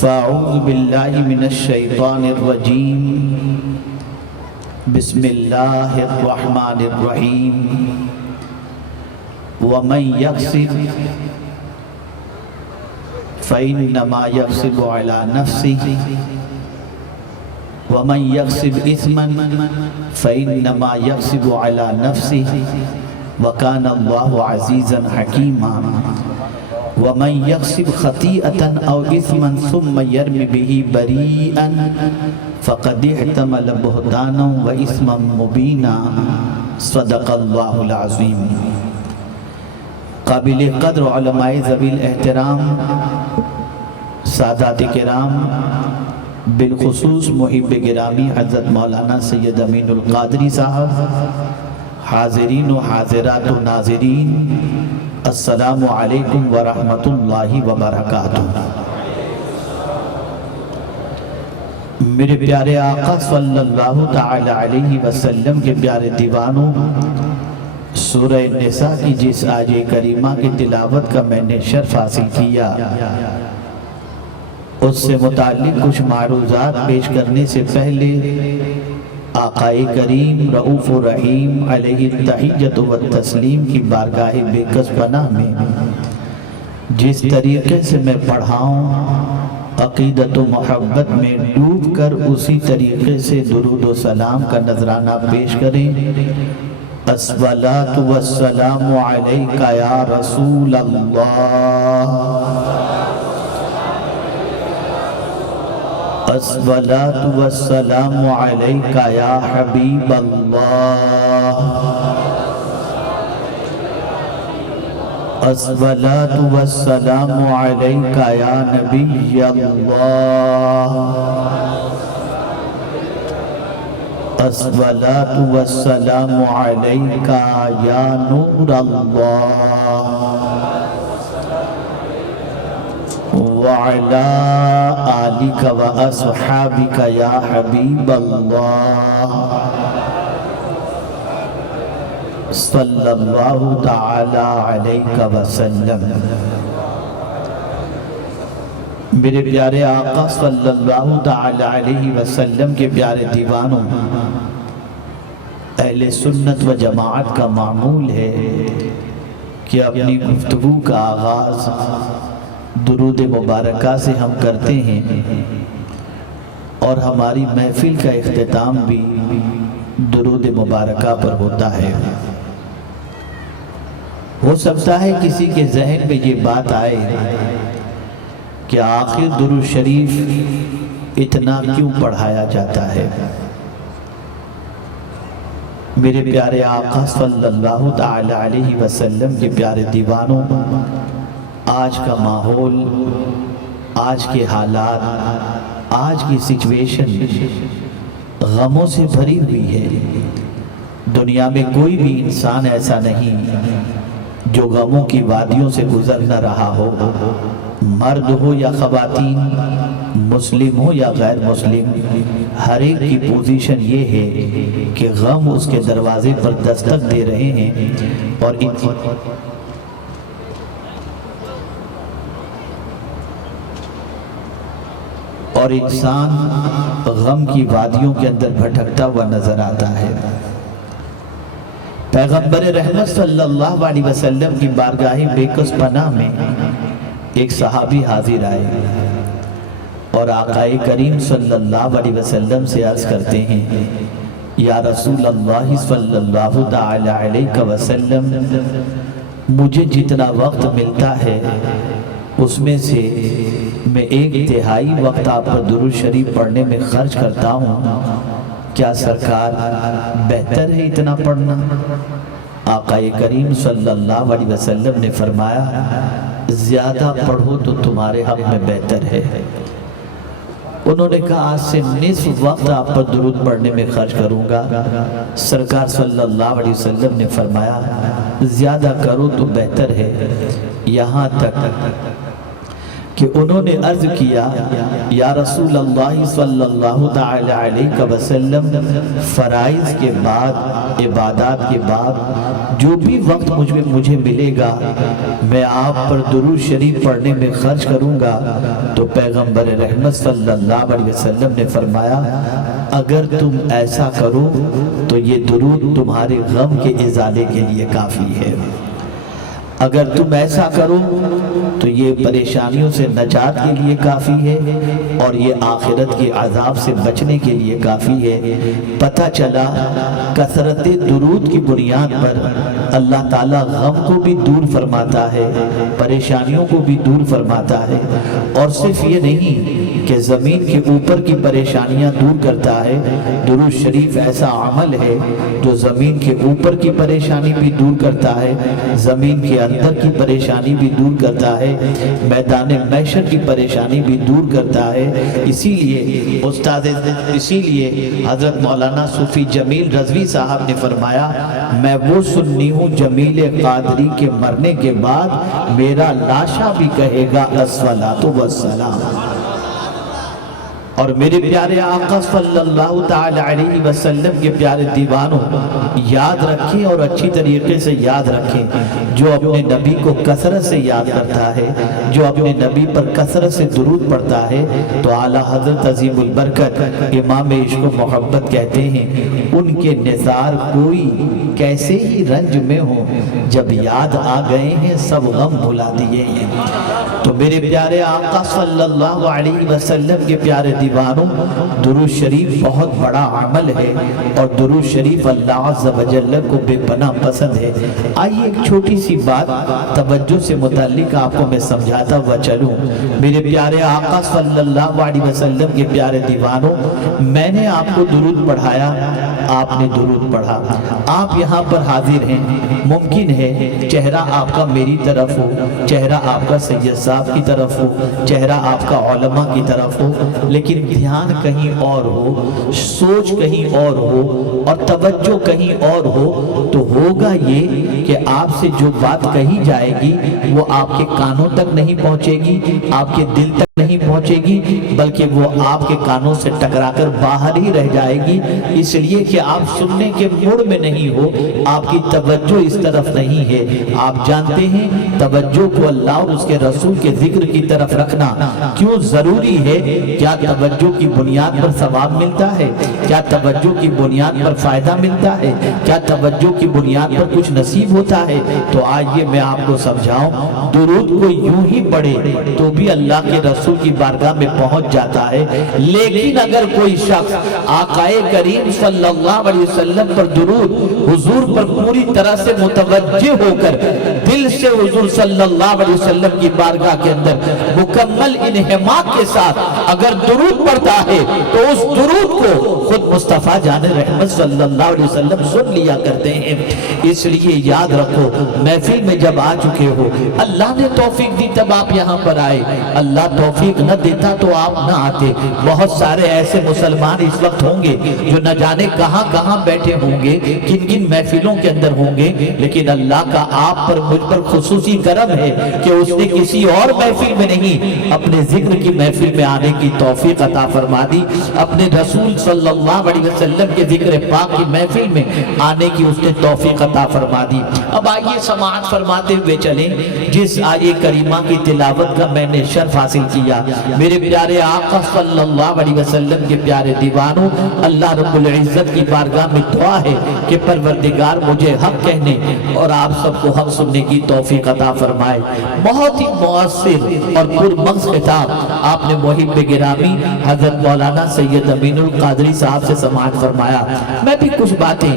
فاعوذ باللہ من الشیطان الرجیم بسم اللہ الرحمن الرحیم ومن یکسب فإنما یکسب علی نفسہ ومن یکسب اثما فإنما یکسب علی نفسہ وکان اللہ عزیزا حکیما ومن یکسب خطیئة او اثما ثم یرم به بریئا فقد احتمل بہتانا و اثما مبینا صدق اللہ العظیم۔ قابل قدر علماء ذوی الاحترام، سادات کرام، بالخصوص محب گرامی حضرت مولانا سید امین القادری صاحب، حاضرین و حاضرات و ناظرین، السلام علیکم ورحمۃ اللہ وبرکاتہ۔ میرے پیارے آقا صلی اللہ تعالی علیہ وسلم کے پیارے دیوانوں، سورہ نساء کی جس آیت کریمہ کی تلاوت کا میں نے شرف حاصل کیا، اس سے متعلق کچھ معروضات پیش کرنے سے پہلے آقا کریم رؤوف الرحیم علیہ التحیۃ والتسلیم کی بارگاہ بے کس پناہ میں جس طریقے سے میں پڑھاؤں، عقیدت و محبت میں ڈوب کر اسی طریقے سے درود و سلام کا نذرانہ پیش کریں۔ الصلاۃ والسلام علیک یا رسول اللہ، الصلاۃ والسلام علیک یا حبیب اللہ، الصلاۃ والسلام علیک یا نبی اللہ، الصلاۃ والسلام علیک یا نور اللہ، وعلی آلک و اصحابک یا حبیب اللہ، صلی اللہ تعالی علیہ وسلم۔ میرے پیارے آقا صلی اللہ تعالی علیہ وسلم کے پیارے دیوانوں، اہل سنت و جماعت کا معمول ہے کہ اپنی گفتگو کا آغاز درود مبارکہ سے ہم کرتے ہیں اور ہماری محفل کا اختتام بھی درود مبارکہ پر ہوتا ہے۔ ہو سکتا ہے کسی کے ذہن میں یہ بات آئے کہ آخر درود شریف اتنا کیوں پڑھایا جاتا ہے؟ میرے پیارے آقا صلی اللہ تعالی علیہ وسلم کے پیارے دیوانوں، آج کا ماحول، آج کے حالات، آج کی سچویشن غموں سے بھری ہوئی ہے۔ دنیا میں کوئی بھی انسان ایسا نہیں جو غموں کی وادیوں سے گزر نہ رہا ہو، مرد ہو یا خواتین، مسلم ہو یا غیر مسلم، ہر ایک کی پوزیشن یہ ہے کہ غم اس کے دروازے پر دستک دے رہے ہیں اور انسان غم کی وادیوں کے اندر بھٹکتا ہوا نظر آتا ہے۔ پیغمبر رحمت صلی اللہ علیہ وسلم کی بارگاہ بے کس پناہ میں ایک صحابی حاضر آئے اور آقا کریم صلی اللہ علیہ وسلم سے عرض کرتے ہیں، یا رسول اللہ صلی اللہ تعالی علیہ وسلم، مجھے جتنا وقت ملتا ہے اس میں سے میں 1/3 وقت آپ پر درود شریف پڑھنے میں خرچ کرتا ہوں، کیا سرکار بہتر ہے اتنا پڑھنا؟ آقا کریم صلی اللہ علیہ وسلم نے فرمایا، زیادہ پڑھو تو تمہارے حق میں بہتر ہے۔ انہوں نے کہا، آج سے نصف وقت آپ پر درود پڑھنے میں خرچ کروں گا۔ سرکار صلی اللہ علیہ وسلم نے فرمایا، زیادہ کرو تو بہتر ہے، یہاں تک کہ انہوں نے عرض کیا یا رسول اللہ صلی اللہ تعالی علیہ وسلم، فرائض کے بعد، عبادات کے بعد جو بھی وقت مجھے ملے گا میں آپ پر درود شریف پڑھنے میں خرچ کروں گا۔ تو پیغمبر رحمت صلی اللہ علیہ وسلم نے فرمایا اگر تم ایسا کرو تو یہ درود تمہارے غم کے ازالے کے لیے کافی ہے، اگر تم ایسا کرو تو یہ پریشانیوں سے نجات کے لیے کافی ہے اور یہ آخرت کے عذاب سے بچنے کے لیے کافی ہے۔ پتہ چلا کثرت درود کی بنیاد پر اللہ تعالیٰ غم کو بھی دور فرماتا ہے، پریشانیوں کو بھی دور فرماتا ہے، اور صرف یہ نہیں کہ زمین کے اوپر کی پریشانیاں دور کرتا ہے، درود شریف ایسا عمل ہے جو زمین کے اوپر کی پریشانی بھی دور کرتا ہے، زمین کے اندر کی پریشانی بھی دور کرتا ہے، میدان محشر کی پریشانی بھی دور کرتا ہے۔ اسی لیے حضرت مولانا صوفی جمیل رضوی صاحب نے فرمایا میں وہ سنی ہوں جمیل قادری کے مرنے کے بعد میرا لاشا بھی کہے گا الصلاۃ والسلام۔ اور میرے پیارے آقا صلی اللہ تعالی علیہ وسلم کے پیارے دیوانوں، یاد رکھیں اور اچھی طریقے سے یاد رکھیں، جو اپنے نبی کو کثرت سے یاد کرتا ہے، جو اپنے نبی پر کثرت سے درود پڑھتا ہے، تو اعلیٰ حضرت عظیم البرکت امام عشق و محبت کہتے ہیں ان کے نثار کوئی کیسے ہی رنج میں ہو، جب یاد آ گئے ہیں سب غم بھلا دیے ہیں۔ تو میرے پیارے آقا صلی اللہ علیہ وسلم کے پیارے دیوانوں، درود شریف بہت بڑا عمل ہے اور درود شریف اللہ عز و جل کو بے پناہ پسند ہے۔ آئیے ایک چھوٹی سی بات توجہ سے متعلق آپ کو میں سمجھاتا ہوا چلوں۔ میرے پیارے آقا صلی اللہ علیہ وسلم کے پیارے دیوانوں، میں نے آپ کو درود پڑھایا، آپ نے درود پڑھا، آپ یہاں پر حاضر ہیں، ممکن ہے چہرہ آپ کا میری طرف ہو، چہرہ آپ کا سید صاحب کی طرف ہو، چہرہ آپ کا علماء کی طرف ہو، لیکن دھیان کہیں اور ہو، سوچ کہیں اور ہو اور توجہ کہیں اور ہو، تو ہوگا یہ کہ آپ سے جو بات کہی جائے گی وہ آپ کے کانوں تک نہیں پہنچے گی، آپ کے دل تک نہیں پہنچے گی، بلکہ وہ آپ کے کانوں سے ٹکرا کر باہر ہی رہ جائے گی، اس لیے کہ آپ سننے کے موڈ میں نہیں ہو، آپ کی توجہ اس طرف نہیں ہے۔ آپ جانتے ہیں توجہ کو اللہ اور اس کے رسول کے ذکر کی طرف رکھنا کیوں ضروری ہے؟ کیا توجہ کی بنیاد پر ثواب ملتا ہے؟ کیا توجہ کی بنیاد پر فائدہ ملتا ہے؟ کیا توجہ کی بنیاد پر کچھ نصیب ہوتا ہے؟ تو آئیے میں آپ کو سمجھاؤں، درود کو یوں ہی پڑھے تو بھی اللہ کے رسول کی بارگاہ میں پہنچ جاتا ہے، لیکن اگر کوئی شخص آقا کریم صلی اللہ علیہ وسلم پر درود، حضور پر پوری طرح سے متوجہ ہو کر دل سے حضور صلی اللہ علیہ وسلم کی بارگاہ کے اندر مکمل انہماک کے ساتھ اگر درود پڑھتا ہے تو اس درود کو خود مصطفیٰ جان رحمت صلی اللہ علیہ وسلم سن لیا کرتے ہیں۔ اس لیے یاد رکھو، محفل میں جب آ چکے ہو، اللہ نے توفیق دی تب آپ یہاں پر آئے، اللہ توفیق نہ دیتا تو آپ نہ آتے۔ بہت سارے ایسے مسلمان اس وقت ہوں گے جو نہ جانے کہاں کہاں بیٹھے ہوں گے، کن کن محفلوں کے اندر ہوں گے، لیکن اللہ کا آپ پر مجھ پر خصوصی کرم ہے کہ اس نے کسی اور محفل میں نہیں، اپنے ذکر کی محفل میں آنے کی توفیق عطا فرما دی، اپنے رسول صلی اللہ علیہ وسلم کے ذکر پاک کی محفل میں آنے کی اس نے توفیق عطا فرما دی۔ اب آئیے سماعت فرماتے ہوئے چلیں جس آیے کریمہ کی تلاوت کا میں نے شرف حاصل کیا۔ میرے پیارے آقا صلی اللہ علیہ وسلم کے پیارے دیوانوں، اللہ رب العزت کی بارگاہ میں دعا ہے کہ پروردگار مجھے حق کہنے اور آپ سب کو حق سننے کی توفیق عطا فرمائے۔ بہت ہی مؤثر اور پرمغز خطاب آپ نے محب گرامی حضرت مولانا سید امین القادری صاحب سے سماعت فرمایا۔ میں بھی کچھ باتیں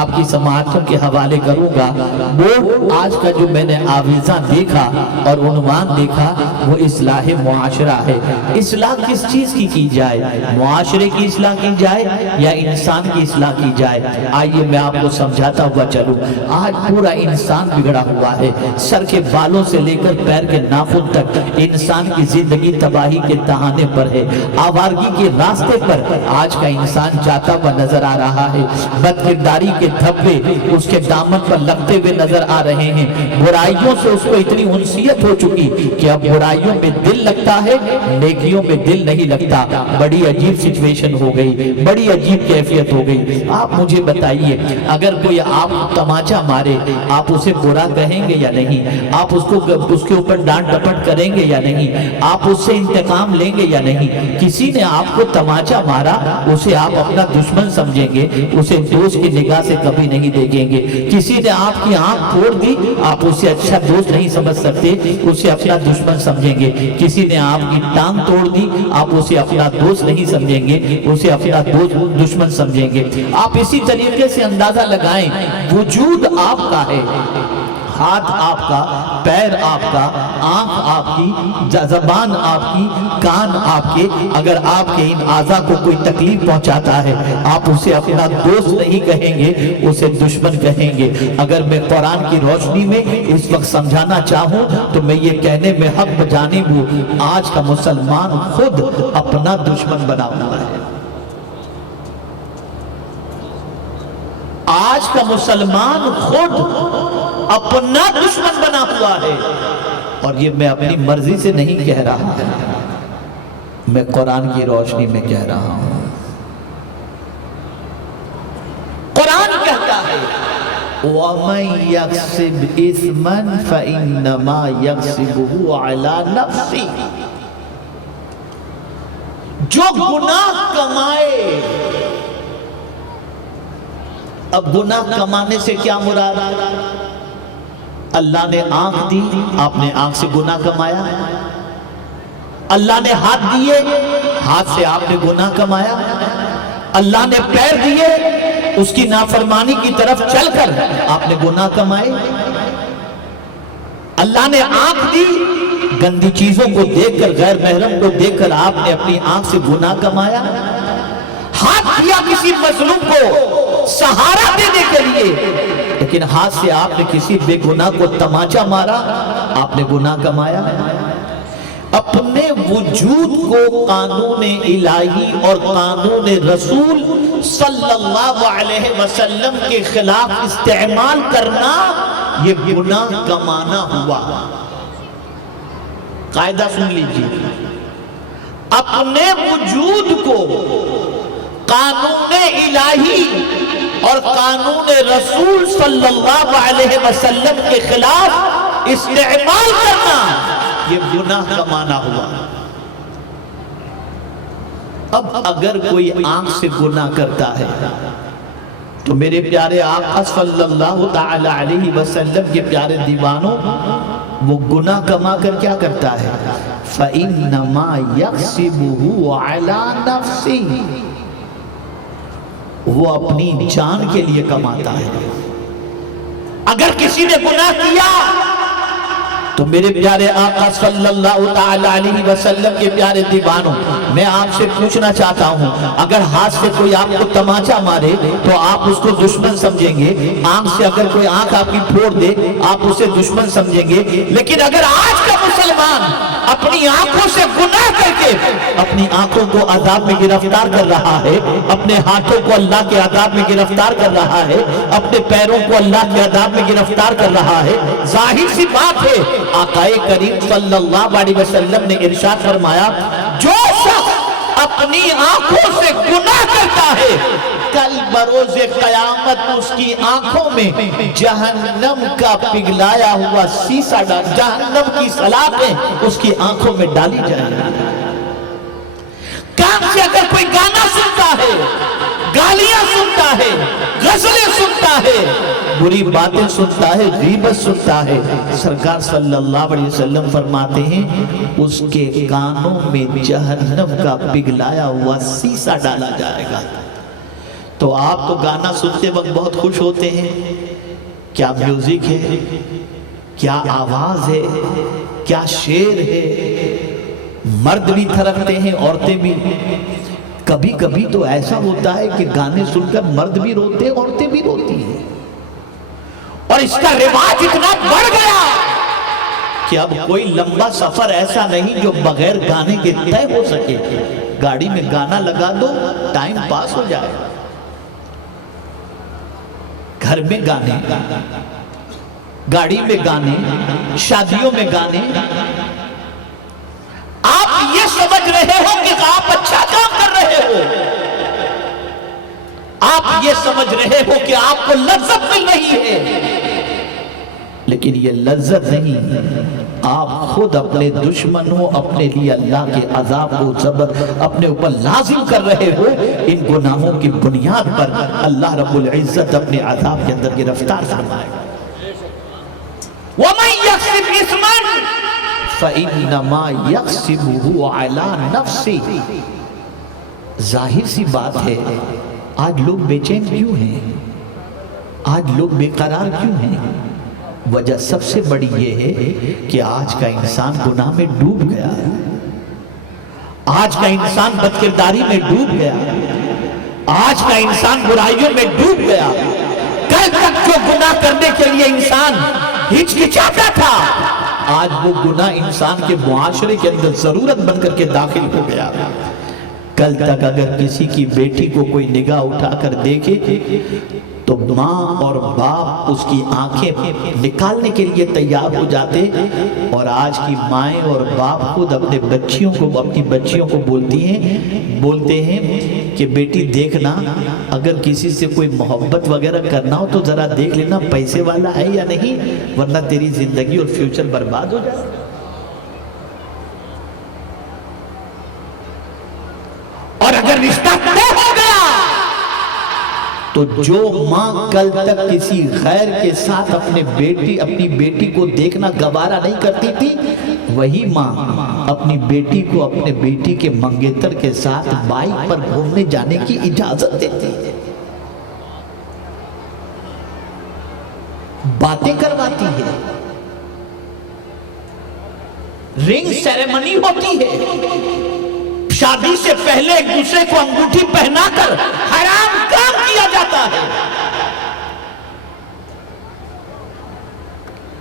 آپ کی سماعتوں کے حوالے کروں گا۔ وہ آج کا جو میں نے آویزہ دیکھا اور عنوان دیکھا وہ اصلاح معاشرہ ہے۔ اصلاح کس چیز کی جائے؟ معاشرے کی اصلاح کی جائے یا انسان کی اصلاح کی جائے؟ آئیے میں آپ کو سمجھاتا ہوا چلوں۔ آج پورا انسان بگڑا ہوا ہے، سر کے بالوں سے لے کر پیر کے ناخن تک انسان کی زندگی تباہی کے دہانے پر ہے، آوارگی کے راستے پر آج کا انسان جاتا ہوا نظر آ رہا ہے، بد کرداری کے دھبے اس کے دامن پر لگتے ہوئے نظر آ رہے ہیں، برائیوں سے اس کو اتنی انسیت ہو چکی کہ اب برائیوں میں دل لگتا ہے، نیکیوں میں دل نہیں لگتا۔ بڑی عجیب سچویشن ہو گئی، بڑی عجیب کیفیت ہو گئی۔ آپ مجھے بتائیے، اگر کوئی آپ تماچا مارے آپ اسے برا کہیں گے یا نہیں؟ آپ اس کے اوپر ڈانٹ ڈپٹ کریں گے یا نہیں؟ آپ اس سے انتقام لیں گے یا نہیں؟ کسی نے آپ کو تماچا مارا اسے آپ اپنا دشمن سمجھیں گے، اسے دوست کی نگاہ سے کبھی نہیں دیکھیں گے۔ کسی نے آپ کی آنکھ پھوڑ دی آپ اسے اچھا دوست نہیں سمجھ سکتے، اسے اپنا دشمن سمجھیں گے۔ کسی نے آپ کی ٹانگ توڑ دی آپ اسے اپنا دوست نہیں سمجھیں گے، اسے اپنا دشمن سمجھیں گے۔ آپ اسی طریقے سے اندازہ لگائیں، وجود آپ کا ہے، ہاتھ آپ کا، پیر آپ کا، آنکھ آپ کی، زبان آپ کی، کان آپ کے، اگر آپ کے ان اعضاء کو کوئی تکلیف پہنچاتا ہے آپ اسے اپنا دوست نہیں کہیں گے، اسے دشمن کہیں گے۔ اگر میں قرآن کی روشنی میں اس وقت سمجھانا چاہوں تو میں یہ کہنے میں حق بجانب ہوں، آج کا مسلمان خود اپنا دشمن بنا ہوا ہے۔ آج کا مسلمان خود اپنا دشمن بنا ہوا ہے، اور یہ میں اپنی مرضی سے نہیں کہہ رہا، میں قرآن کی روشنی میں کہہ رہا ہوں۔ قرآن کہتا ہے وَمَن يَكْسِبْ إِثْمًا فَإِنَّمَا يَكْسِبُهُ عَلَى نَفْسِهِ، جو گناہ کمائے۔ اب گناہ کمانے سے کیا مراد؟ اللہ نے آنکھ دی آپ نے آنکھ سے گناہ کمایا، اللہ نے ہاتھ دیے ہاتھ سے آپ نے گناہ کمایا، اللہ نے پیر دیے اس کی نافرمانی کی طرف چل کر آپ نے گناہ کمائے، اللہ نے آنکھ دی گندی چیزوں کو دیکھ کر، غیر محرم کو دیکھ کر آپ نے اپنی آنکھ سے گناہ کمایا، ہاتھ دیا کسی مظلوم کو سہارا دینے کے لیے، لیکن ہاتھ سے آپ نے کسی بے گناہ کو تماچا مارا، آپ نے گناہ کمایا۔ اپنے وجود کو قانون الہی اور قانون رسول صلی اللہ علیہ وسلم کے خلاف استعمال کرنا یہ گناہ کمانا ہوا۔ قاعدہ سن لیجیے، اپنے وجود کو قانون الہی اور قانون رسول صلی اللہ علیہ وسلم کے خلاف استعمال کرنا یہ گناہ کمانا ہوا۔ اب اگر کوئی آنکھ سے گناہ کرتا ہے تو میرے پیارے آقا صلی اللہ تعالی علیہ وسلم کے پیارے دیوانوں، وہ گناہ کما کر کیا کرتا ہے؟ فَإِنَّمَا يَقْسِبُهُ عَلَى نَفْسِهِ، وہ اپنی جان کے لیے کماتا ہے۔ اگر کسی نے گناہ کیا تو میرے پیارے آقا صلی اللہ تعالی علیہ وسلم کے پیارے دیوانوں، میں آپ سے پوچھنا چاہتا ہوں، اگر ہاتھ سے کوئی آپ کو تماچا مارے تو آپ اس کو دشمن سمجھیں گے، آنکھ سے اگر کوئی آنکھ آپ کی پھوڑ دے آپ اسے دشمن سمجھیں گے، لیکن اگر آج کا مسلمان اپنی آنکھوں سے گناہ کر کے اپنی آنکھوں کو عذاب میں گرفتار کر رہا ہے، اپنے ہاتھوں کو اللہ کے عذاب میں گرفتار کر رہا ہے، اپنے پیروں کو اللہ کے عذاب میں گرفتار کر رہا ہے، ظاہر سی بات ہے آقا کریم صلی اللہ علیہ وسلم نے ارشاد فرمایا، جو شخص اپنی آنکھوں سے گناہ کرتا ہے کل بروز قیامت اس کی آنکھوں میں جہنم کا پگھلایا ہوا سیسا جہنم کی سلاخیں اس کی آنکھوں میں ڈالی جائیں گی۔ کان سے اگر کوئی گانا سنتا ہے، گالیاں سنتا ہے، غزلیں سنتا ہے، بری باتیں سنتا ہے، غیبت سنتا ہے، سرکار صلی اللہ علیہ وسلم فرماتے ہیں اس کے کانوں میں جہنم کا پگھلایا ہوا سیسا ڈالا جائے گا۔ تو آپ تو گانا سنتے وقت بہت خوش ہوتے ہیں، کیا میوزک ہے، کیا آواز ہے، کیا شعر ہے، مرد بھی تھرکتے ہیں عورتیں بھی۔ کبھی کبھی تو ایسا ہوتا ہے کہ گانے سن کر مرد بھی روتے ہیں عورتیں بھی روتی ہیں، اور اس کا رواج اتنا بڑھ گیا کہ اب کوئی لمبا سفر ایسا نہیں جو بغیر گانے کے طے ہو سکے۔ گاڑی میں گانا لگا دو ٹائم پاس ہو جائے۔ گھر میں گانے، گاڑی میں گانے، شادیوں میں گانے، آپ یہ سمجھ رہے ہو کہ آپ اچھا کام کر رہے ہو، آپ یہ سمجھ رہے ہو کہ آپ کو لذت مل رہی ہے، لیکن یہ لذت نہیں، آپ خود اپنے دشمنوں، اپنے لیے اللہ کے عذاب کو زبر اپنے اوپر لازم کر رہے ہو۔ ان گناہوں کی بنیاد پر اللہ رب العزت اپنے عذاب کے اندر گرفتار فرمائے گا۔ وَمَن يَكْسِبْ إِثْمًا فَإِنَّمَا يَكْسِبُهُ عَلَى نَفْسِهِ۔ ظاہر سی بات ہے، آج لوگ بے چین کیوں ہیں؟ آج لوگ بے قرار کیوں ہیں؟ وجہ سب سے بڑی یہ ہے کہ آج کا انسان گناہ میں ڈوب گیا، آج کا انسان بدکرداری میں ڈوب گیا، آج کا انسان برائیوں میں ڈوب گیا۔ کل تک جو گناہ کرنے کے لیے انسان ہچکچاتا تھا، آج وہ گناہ انسان کے معاشرے کے اندر ضرورت بن کر کے داخل ہو گیا۔ کل تک اگر کسی کی بیٹی کو کوئی نگاہ اٹھا کر دیکھے تو ماں اور باپ اس کی آنکھیں نکالنے کے لیے تیار ہو جاتے، اور آج کی مائیں اور باپ خود اپنے بچیوں کو، اپنی بچیوں کو بولتے ہیں کہ بیٹی دیکھنا، اگر کسی سے کوئی محبت وغیرہ کرنا ہو تو ذرا دیکھ لینا پیسے والا ہے یا نہیں، ورنہ تیری زندگی اور فیوچر برباد ہو جائے۔ اور اگر رشتہ طے ہو گیا تو جو ماں کل تک کسی غیر کے ساتھ اپنی بیٹی کو دیکھنا گوارا نہیں کرتی تھی، وہی ماں اپنی بیٹی کو اپنے بیٹی کے منگیتر کے ساتھ بائک پر گھومنے جانے کی اجازت دیتی ہے، باتیں کرواتی ہے، رنگ سیریمنی ہوتی ہے، شادی سے پہلے ایک دوسرے کو انگوٹھی پہنا کر حرام کام کیا جاتا ہے۔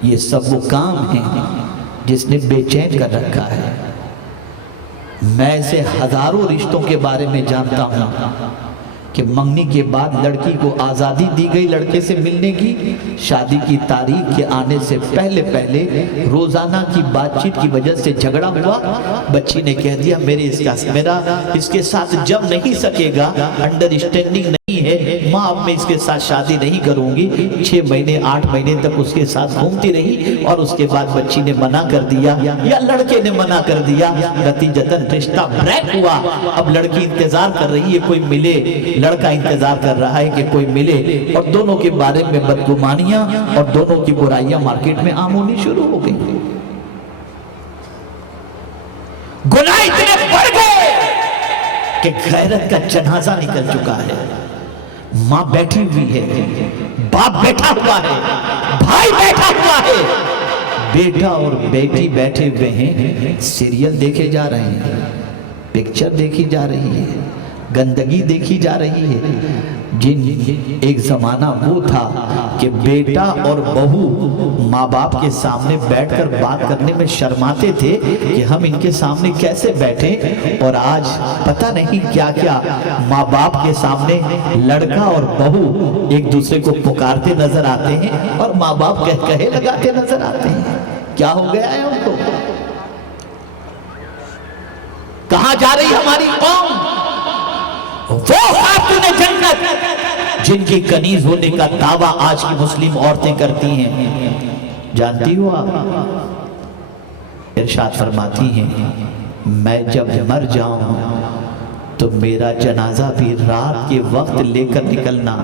یہ سب وہ کام ہیں جس نے بے چین کر رکھا ہے۔ میں ایسے ہزاروں رشتوں کے بارے میں جانتا ہوں کہ منگنی کے بعد لڑکی کو آزادی دی گئی لڑکے سے ملنے کی، شادی کی تاریخ کے آنے سے پہلے روزانہ کی بات چیت کی وجہ سے جھگڑا ہوا، بچی نے کہہ دیا میرا اس کے ساتھ جب نہیں سکے گا، انڈرسٹینڈنگ نہیں ہے، ماں اب میں اس کے ساتھ شادی نہیں کروں گی۔ 6 مہینے 8 مہینے تک اس کے ساتھ گھومتی رہی، اور اس کے بعد بچی نے منع کر دیا یا لڑکے نے منع کر دیا، نتیجتاً رشتہ بریک ہوا۔ اب لڑکی انتظار کر رہی ہے کوئی ملے، لڑکا انتظار کر رہا ہے کہ کوئی ملے، اور دونوں کے بارے میں بدگمانیاں اور دونوں کی برائیاں مارکیٹ میں عام ہونی شروع ہو گئی۔ گناہ اتنے بڑھ گئے کہ غیرت کا جنازہ نکل چکا ہے۔ ماں بیٹھی ہوئی ہے، باپ بیٹھا ہوا ہے، بھائی بیٹھا ہوا ہے، بیٹا اور بیٹی بیٹھے ہوئے ہیں، سیریل دیکھے جا رہے ہیں، پکچر دیکھی جا رہی ہے، گندگی دیکھی جا رہی ہے۔ ایک زمانہ وہ تھا کہ بیٹا اور بہو ماں باپ کے سامنے بیٹھ کر بات کرنے میں شرماتے تھے کہ ہم ان کے سامنے کیسے بیٹھیں، اور آج پتہ نہیں کیا کیا ماں باپ کے سامنے لڑکا اور بہو ایک دوسرے کو پکارتے نظر آتے ہیں، اور ماں باپ کہے لگاتے نظر آتے ہیں۔ کیا ہو گیا ہے ان کو؟ کہاں جا رہی ہماری قوم؟ وہ خاتون جنت جن کی کنیز ہونے کا دعویٰ آج کی مسلم عورتیں کرتی ہیں، جانتی ہو آپ؟ ارشاد فرماتی ہیں میں جب مر جاؤں تو میرا جنازہ بھی رات کے وقت لے کر نکلنا،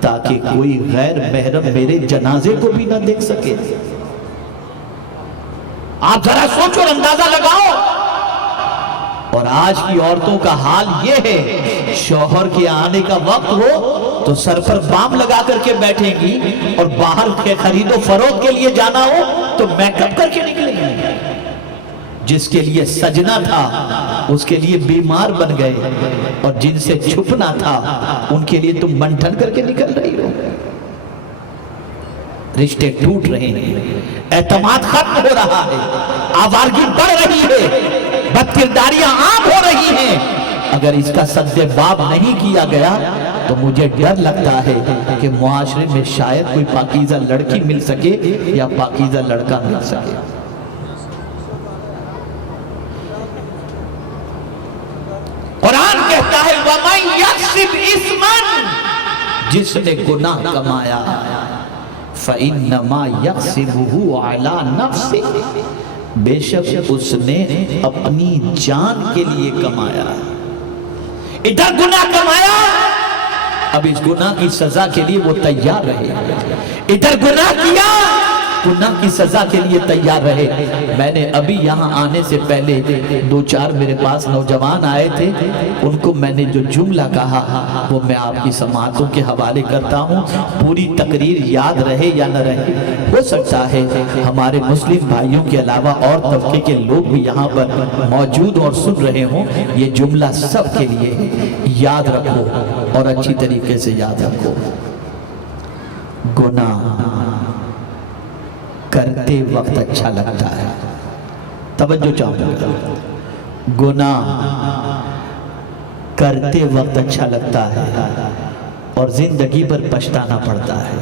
تاکہ کوئی غیر محرم میرے جنازے کو بھی نہ دیکھ سکے۔ آپ ذرا سوچو اور اندازہ لگاؤ۔ اور آج کی عورتوں کا حال یہ ہے، شوہر کے آنے کا وقت ہو تو سر پر بام لگا کر کے بیٹھیں گی، اور باہر کے خرید و فروخت کے لیے جانا ہو تو میک اپ کر کے نکلیں گی۔ جس کے لیے سجنا تھا اس کے لیے بیمار بن گئے، اور جن سے چھپنا تھا ان کے لیے تم منٹھن کر کے نکل رہی ہو۔ رشتے ٹوٹ رہے ہیں، اعتماد ختم ہو رہا ہے، آوارگی بڑھ رہی ہے، بدکرداریاں عام ہو رہی ہیں۔ اگر اس کا سد باب نہیں کیا گیا تو مجھے ڈر لگتا ہے کہ معاشرے میں شاید کوئی پاکیزہ لڑکی مل سکے یا پاکیزہ لڑکا مل سکے۔ قرآن کہتا ہے وَمَن يَكْسِبْ إِثْمًا، جس نے گناہ کمایا فَإِنَّمَا يَكْسِبُهُ عَلَى نَفْسِهِ، بے شک اس نے اپنی جان کے لیے کمایا۔ ادھر گناہ کمایا، اب اس گناہ کی سزا کے لیے وہ تیار رہے، ادھر گناہ کیا، گناہ کی سزا کے لیے تیار رہے۔ میں نے ابھی یہاں آنے سے پہلے دو چار میرے پاس نوجوان آئے تھے، ان کو میں نے جو جملہ کہا وہ میں آپ کی سماعتوں کے حوالے کرتا ہوں، پوری تقریر یاد رہے یا نہ رہے، ہو سکتا ہے ہمارے مسلم بھائیوں کے علاوہ اور طبقے کے لوگ بھی یہاں پر موجود اور سن رہے ہوں۔ یہ جملہ سب کے لیے یاد رکھو اور اچھی طریقے سے یاد رکھو۔ گناہ کرتے وقت اچھا لگتا ہے، توجہ چاہوں گا، گناہ کرتے وقت اچھا لگتا ہے اور زندگی پر پچھتانا پڑتا ہے۔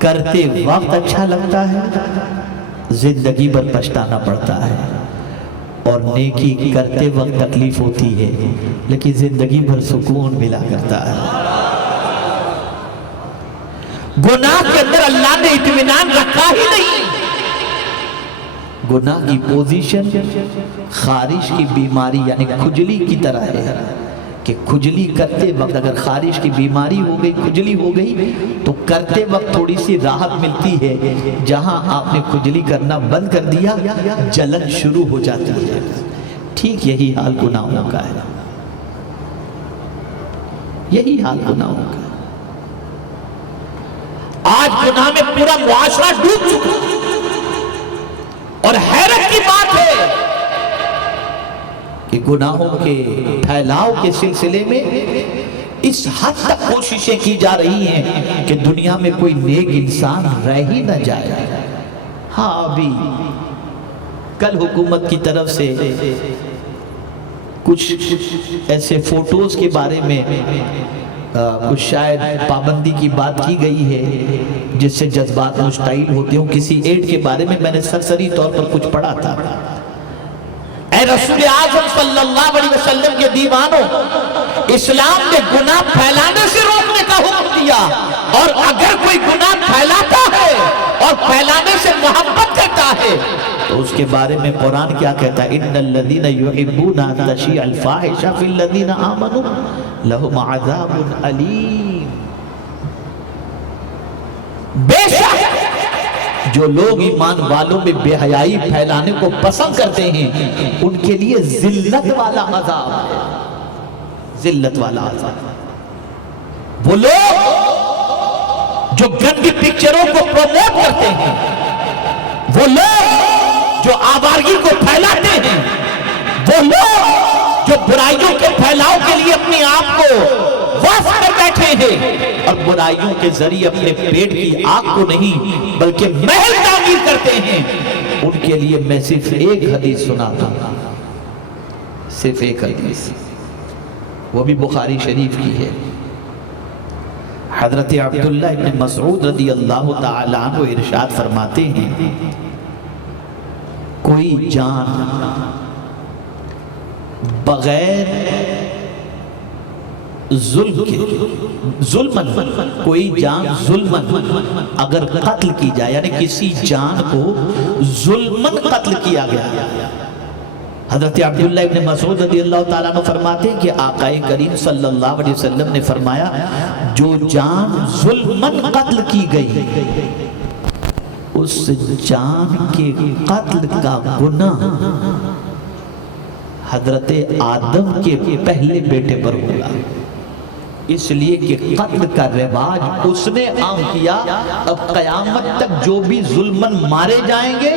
کرتے وقت اچھا لگتا ہے، زندگی پر پچھتانا پڑتا ہے، اور نیکی کرتے وقت تکلیف ہوتی ہے لیکن زندگی بھر سکون ملا کرتا ہے۔ گناہ کے اندر اللہ نے اطمینان رکھا ہی نہیں۔ گناہ کی پوزیشن خارش کی بیماری یعنی کھجلی کی طرح ہے کہ کھجلی کرتے وقت اگر خارش کی بیماری ہو گئی، کھجلی ہو گئی تو کرتے وقت تھوڑی سی راحت ملتی ہے، جہاں آپ نے کھجلی کرنا بند کر دیا جلن شروع ہو جاتی ہے۔ ٹھیک یہی حال گناہوں کا ہے، یہی حال گناہوں کا ہے۔ آج گناہ میں پورا معاشرہ ڈوب چکا، اور حیرت کی بات ہے کہ گناہوں کے پھیلاؤ کے سلسلے میں اس حد تک کوششیں کی جا رہی ہیں کہ دنیا میں کوئی نیک انسان رہ ہی نہ جائے۔ ہاں ابھی کل حکومت کی طرف سے کچھ ایسے فوٹوز کے بارے میں کچھ شاید پابندی کی بات کی گئی ہے جس سے جذبات مشتعل ہوتے ہوں۔ کسی ایڈ کے بارے میں نے سرسری طور پر کچھ پڑھا تھا، اے رسول اعظم صلی اللہ علیہ وسلم کے دیوانوں، اسلام نے گناہ پھیلانے سے روکنے کا حکم دیا، اور اگر کوئی گناہ پھیلاتا ہے اور پھیلانے سے محبت کرتا ہے تو اس کے بارے میں قرآن کیا کہتا ہے؟ ان الذین یحبون ان تشیع الفاحشۃ فی الذین آمنوا لہم عذاب علیم۔ بے شک جو لوگ ایمان والوں میں بے حیائی پھیلانے کو پسند کرتے ہیں ان کے لیے ذلت والا عذاب ہے، ذلت والا عذاب۔ وہ لوگ جو گندی پکچروں کو پروموٹ کرتے ہیں، وہ لوگ جو آوارگی کو پھیلاتے ہیں، وہ لوگ جو برائیوں کے پھیلاؤ کے لیے اپنی آپ کو وقف کر بیٹھے ہیں اور برائیوں کے ذریعے اپنے پیٹ کی آگ کو نہیں بلکہ محل تعمیر کرتے ہیں، ان کے لیے میں صرف ایک حدیث سناتا ہوں، صرف ایک حدیث، وہ بھی بخاری شریف کی ہے۔ حضرت عبداللہ ابن مسعود رضی اللہ تعالیٰ عنہ ارشاد فرماتے ہیں، کوئی جان بغیر ظلمن کوئی جان ظلمن اگر قتل کی جائے، یعنی کسی جان کو ظلمن قتل کیا گیا، حضرت عبداللہ ابن مسعود رضی اللہ تعالیٰ عنہ فرماتے ہیں کہ آقا کریم صلی اللہ علیہ وسلم نے فرمایا جو جان ظلمن قتل کی گئی اس جان کے قتل کا گناہ حضرت آدم کے پہلے بیٹے پر ہوگا، اس لیے کہ قتل کا رواج اس نے عام کیا۔ اب قیامت تک جو بھی ظلمن مارے جائیں گے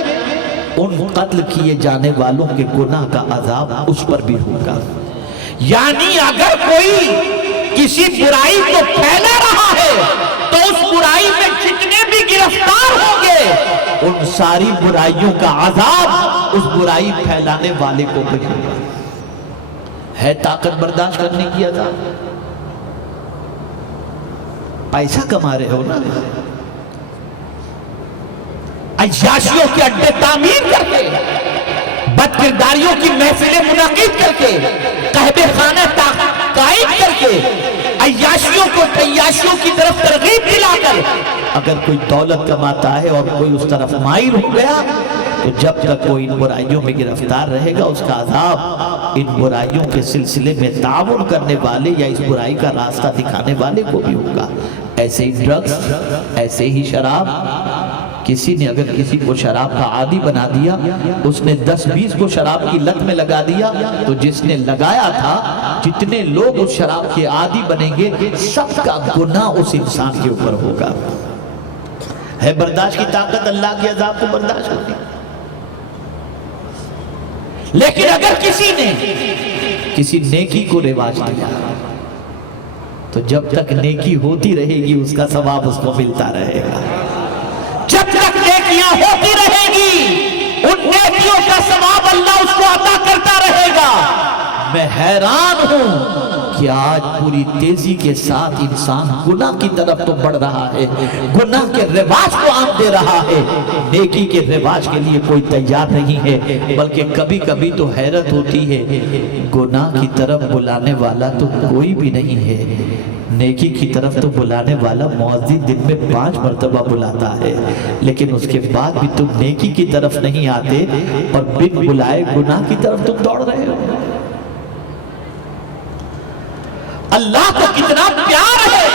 ان قتل کیے جانے والوں کے گناہ کا عذاب اس پر بھی ہوگا۔ یعنی اگر کوئی کسی برائی کو پھیلا رہا ہے تو اس برائی میں جتنے بھی گرفتار ہوں گے ان ساری برائیوں کا عذاب اس برائی پھیلانے والے کو بھی ہوگا۔ ہے طاقت برداشت کرنے کی عذاب؟ پیسہ کما رہے ہو نا، عیاشیوں کے اڈے تعمیر کر کے، بد کرداریوں کی محفلیں منعقد کر کے، قہبے خانہ قائم کر کے، عیاشیوں کو عیاشیوں کی طرف ترغیب دلا کر اگر کوئی دولت کماتا ہے اور کوئی اس طرف مائل ہو گیا تو جب تک وہ ان برائیوں میں گرفتار رہے گا اس کا عذاب ان برائیوں کے سلسلے میں تعاون کرنے والے یا اس برائی کا راستہ دکھانے والے کو بھی ہوگا۔ ایسے ہی ڈرگز، ایسے ہی شراب، کسی نے اگر کسی کو شراب کا عادی بنا دیا، اس نے 10-20 کو شراب کی لت میں لگا دیا، تو جس نے لگایا تھا جتنے لوگ اس شراب کے عادی بنیں گے سب کا گناہ اس انسان کے اوپر ہوگا۔ ہے برداشت کی طاقت اللہ کے عذاب کو برداشت کرنے؟ لیکن اگر کسی نے کسی نیکی کو رواج دیا تو جب تک نیکی ہوتی رہے گی اس کا ثواب اس کو ملتا رہے گا۔ جب تک نیکیاں ہوتی رہے گی ان نیکیوں کا ثواب اللہ اس کو عطا کرتا رہے گا۔ میں حیران ہوں کہ آج پوری تیزی کے ساتھ انسان گناہ کی طرف تو بڑھ رہا ہے، گناہ کے رواج کو عام دے رہا ہے، نیکی کے رواج کے لیے کوئی تیار نہیں ہے، بلکہ کبھی کبھی تو حیرت ہوتی ہے گناہ کی طرف بلانے والا تو کوئی بھی نہیں ہے، نیکی کی طرف تو بلانے والا مؤذن دن میں 5 مرتبہ بلاتا ہے، لیکن اس کے بعد بھی تم نیکی کی طرف نہیں آتے اور بن بلائے گناہ کی طرف تم دوڑ رہے ہو۔ اللہ کو کتنا پیار ہے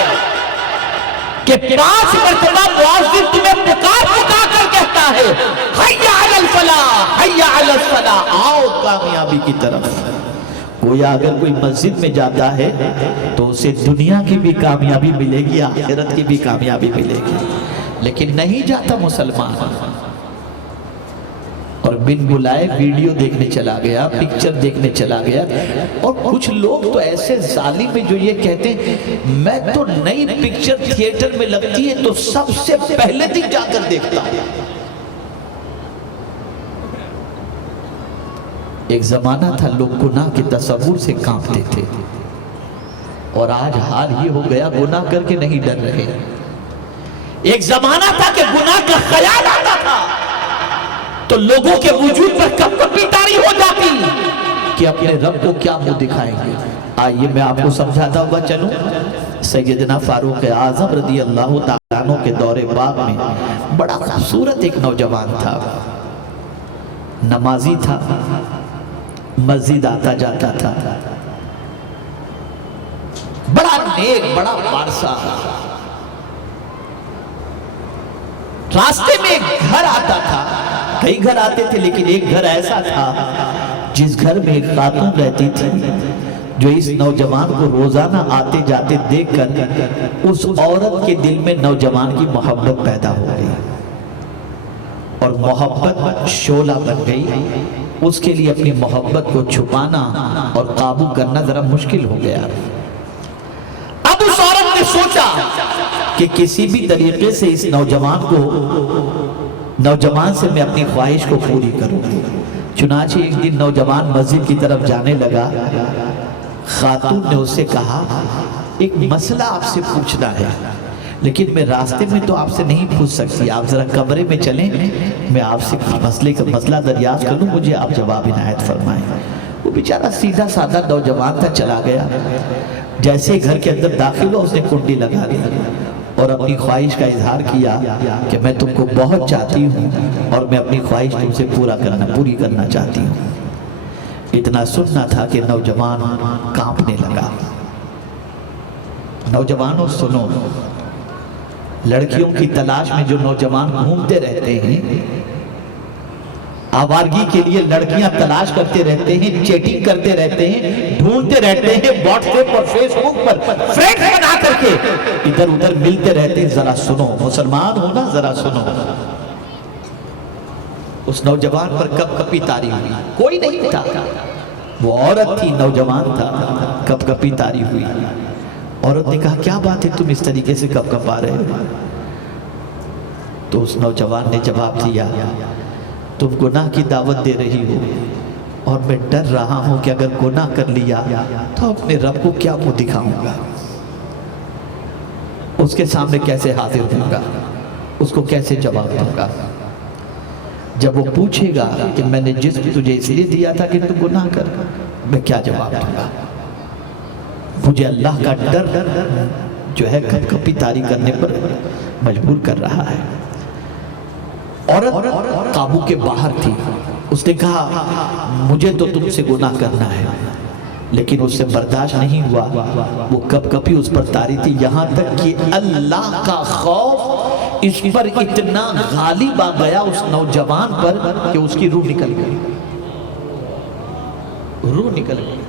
کہ 5 مرتبہ مؤذن تمہیں پکار کر کہتا ہے حیا علی الفلاح حیا علی الصلاح، آؤ کامیابی کی طرف۔ گویا اگر کوئی مسجد میں جاتا ہے تو اسے دنیا کی بھی کامیابی ملے گی، آخرت کی بھی کامیابی ملے گی، لیکن نہیں جاتا مسلمان اور بن بلائے ویڈیو دیکھنے چلا گیا، پکچر دیکھنے چلا گیا۔ اور کچھ لوگ تو ایسے ظالم ہیں جو یہ کہتے ہیں میں تو نئی پکچر تھیٹر میں لگتی ہے تو سب سے پہلے دن جا کر دیکھتا ہوں۔ ایک زمانہ تھا لوگ گناہ کے تصور سے کانپتے تھے اور آج حال یہ ہو گیا گناہ کر کے نہیں ڈر رہے۔ ایک زمانہ تھا کہ گناہ کا خیال آتا تھا تو لوگوں کے وجود پر کب کبھی طاری ہو جاتی کہ اپنے رب کو کیا منہ دکھائیں گے۔ آئیے میں آپ کو سمجھاتا ہوا چلوں، سیدنا فاروق اعظم رضی اللہ تعالیٰ عنہ کے دور پاک میں بڑا خوبصورت ایک نوجوان تھا، نمازی تھا، مسجد آتا جاتا تھا، بڑا نیک، بڑا پارسا۔ راستے میں ایک گھر آتا تھا، کئی گھر آتے تھے لیکن ایک گھر ایسا تھا جس گھر میں ایک خاتون رہتی تھی جو اس نوجوان کو روزانہ آتے جاتے دیکھ کر اس عورت کے دل میں نوجوان کی محبت پیدا ہو گئی اور محبت شعلہ بن گئی۔ اس کے لیے اپنی محبت کو چھپانا اور قابو کرنا ذرا مشکل ہو گیا۔ اب اس عورت نے سوچا کہ کسی بھی طریقے سے اس نوجوان سے میں اپنی خواہش کو پوری کروں۔ چنانچہ ایک دن نوجوان مسجد کی طرف جانے لگا، خاتون نے اس سے کہا ایک مسئلہ آپ سے پوچھنا ہے لیکن میں راستے میں تو آپ سے نہیں پوچھ سکتی، آپ ذرا کمرے میں چلیں، میں آپ سے مسئلہ دریافت کروں، مجھے آپ جواب عنایت فرمائیں۔ وہ بیچارہ سیدھا سادہ نوجوان تھا، چلا گیا۔ جیسے گھر کے اندر داخل ہوا اس نے کنڈی لگا دی اور اپنی خواہش کا اظہار کیا کہ میں تم کو بہت چاہتی ہوں اور میں اپنی خواہش تم سے پوری کرنا چاہتی ہوں۔ اتنا سننا تھا کہ نوجوان کانپنے لگا۔ نوجوانوں سنو، لڑکیوں کی تلاش میں جو نوجوان گھومتے رہتے ہیں، آوارگی کے لیے لڑکیاں تلاش کرتے رہتے ہیں، چیٹنگ کرتے رہتے ہیں، ڈھونڈتے رہتے ہیں، واٹس ایپ اور فیس بک پر فرینڈ بنا کر کے ادھر ادھر ملتے رہتے ہیں۔ ذرا سنو، مسلمان ہو نا، ذرا سنو۔ اس نوجوان پر کپ کپی طاری ہوئی، کوئی نہیں تھا، وہ عورت تھی، نوجوان تھا، کپ کپی طاری ہوئی۔ عورت نے کہا کیا بات ہے تم اس طریقے سے کپ کپ آ رہے ہو؟ تو اس نوجوان نے جواب دیا تم گناہ کی دعوت دے رہی ہو، اور میں ڈر رہا ہوں کہ اگر گناہ کر لیا تو اپنے رب کو کیا منہ دکھاؤں گا، اس کے سامنے کیسے حاضر ہوں گا، اس کو کیسے جواب دوں گا۔ جب وہ پوچھے گا کہ میں نے جسم تجھے اس لیے دیا تھا کہ تو گناہ کر، میں کیا جواب دوں گا؟ مجھے اللہ کا ڈر جو ہے کب کبھی طاری کرنے پر مجبور کر رہا ہے۔ عورت قابو کے باہر تھی، اس نے کہا مجھے تو تم سے گناہ کرنا ہے، لیکن اس سے برداشت نہیں ہوا۔ وہ کب کبھی اس پر طاری تھی، یہاں تک کہ اللہ کا خوف اس پر اتنا غالب آ گیا اس نوجوان پر کہ اس کی روح نکل گئی، روح نکل گئی۔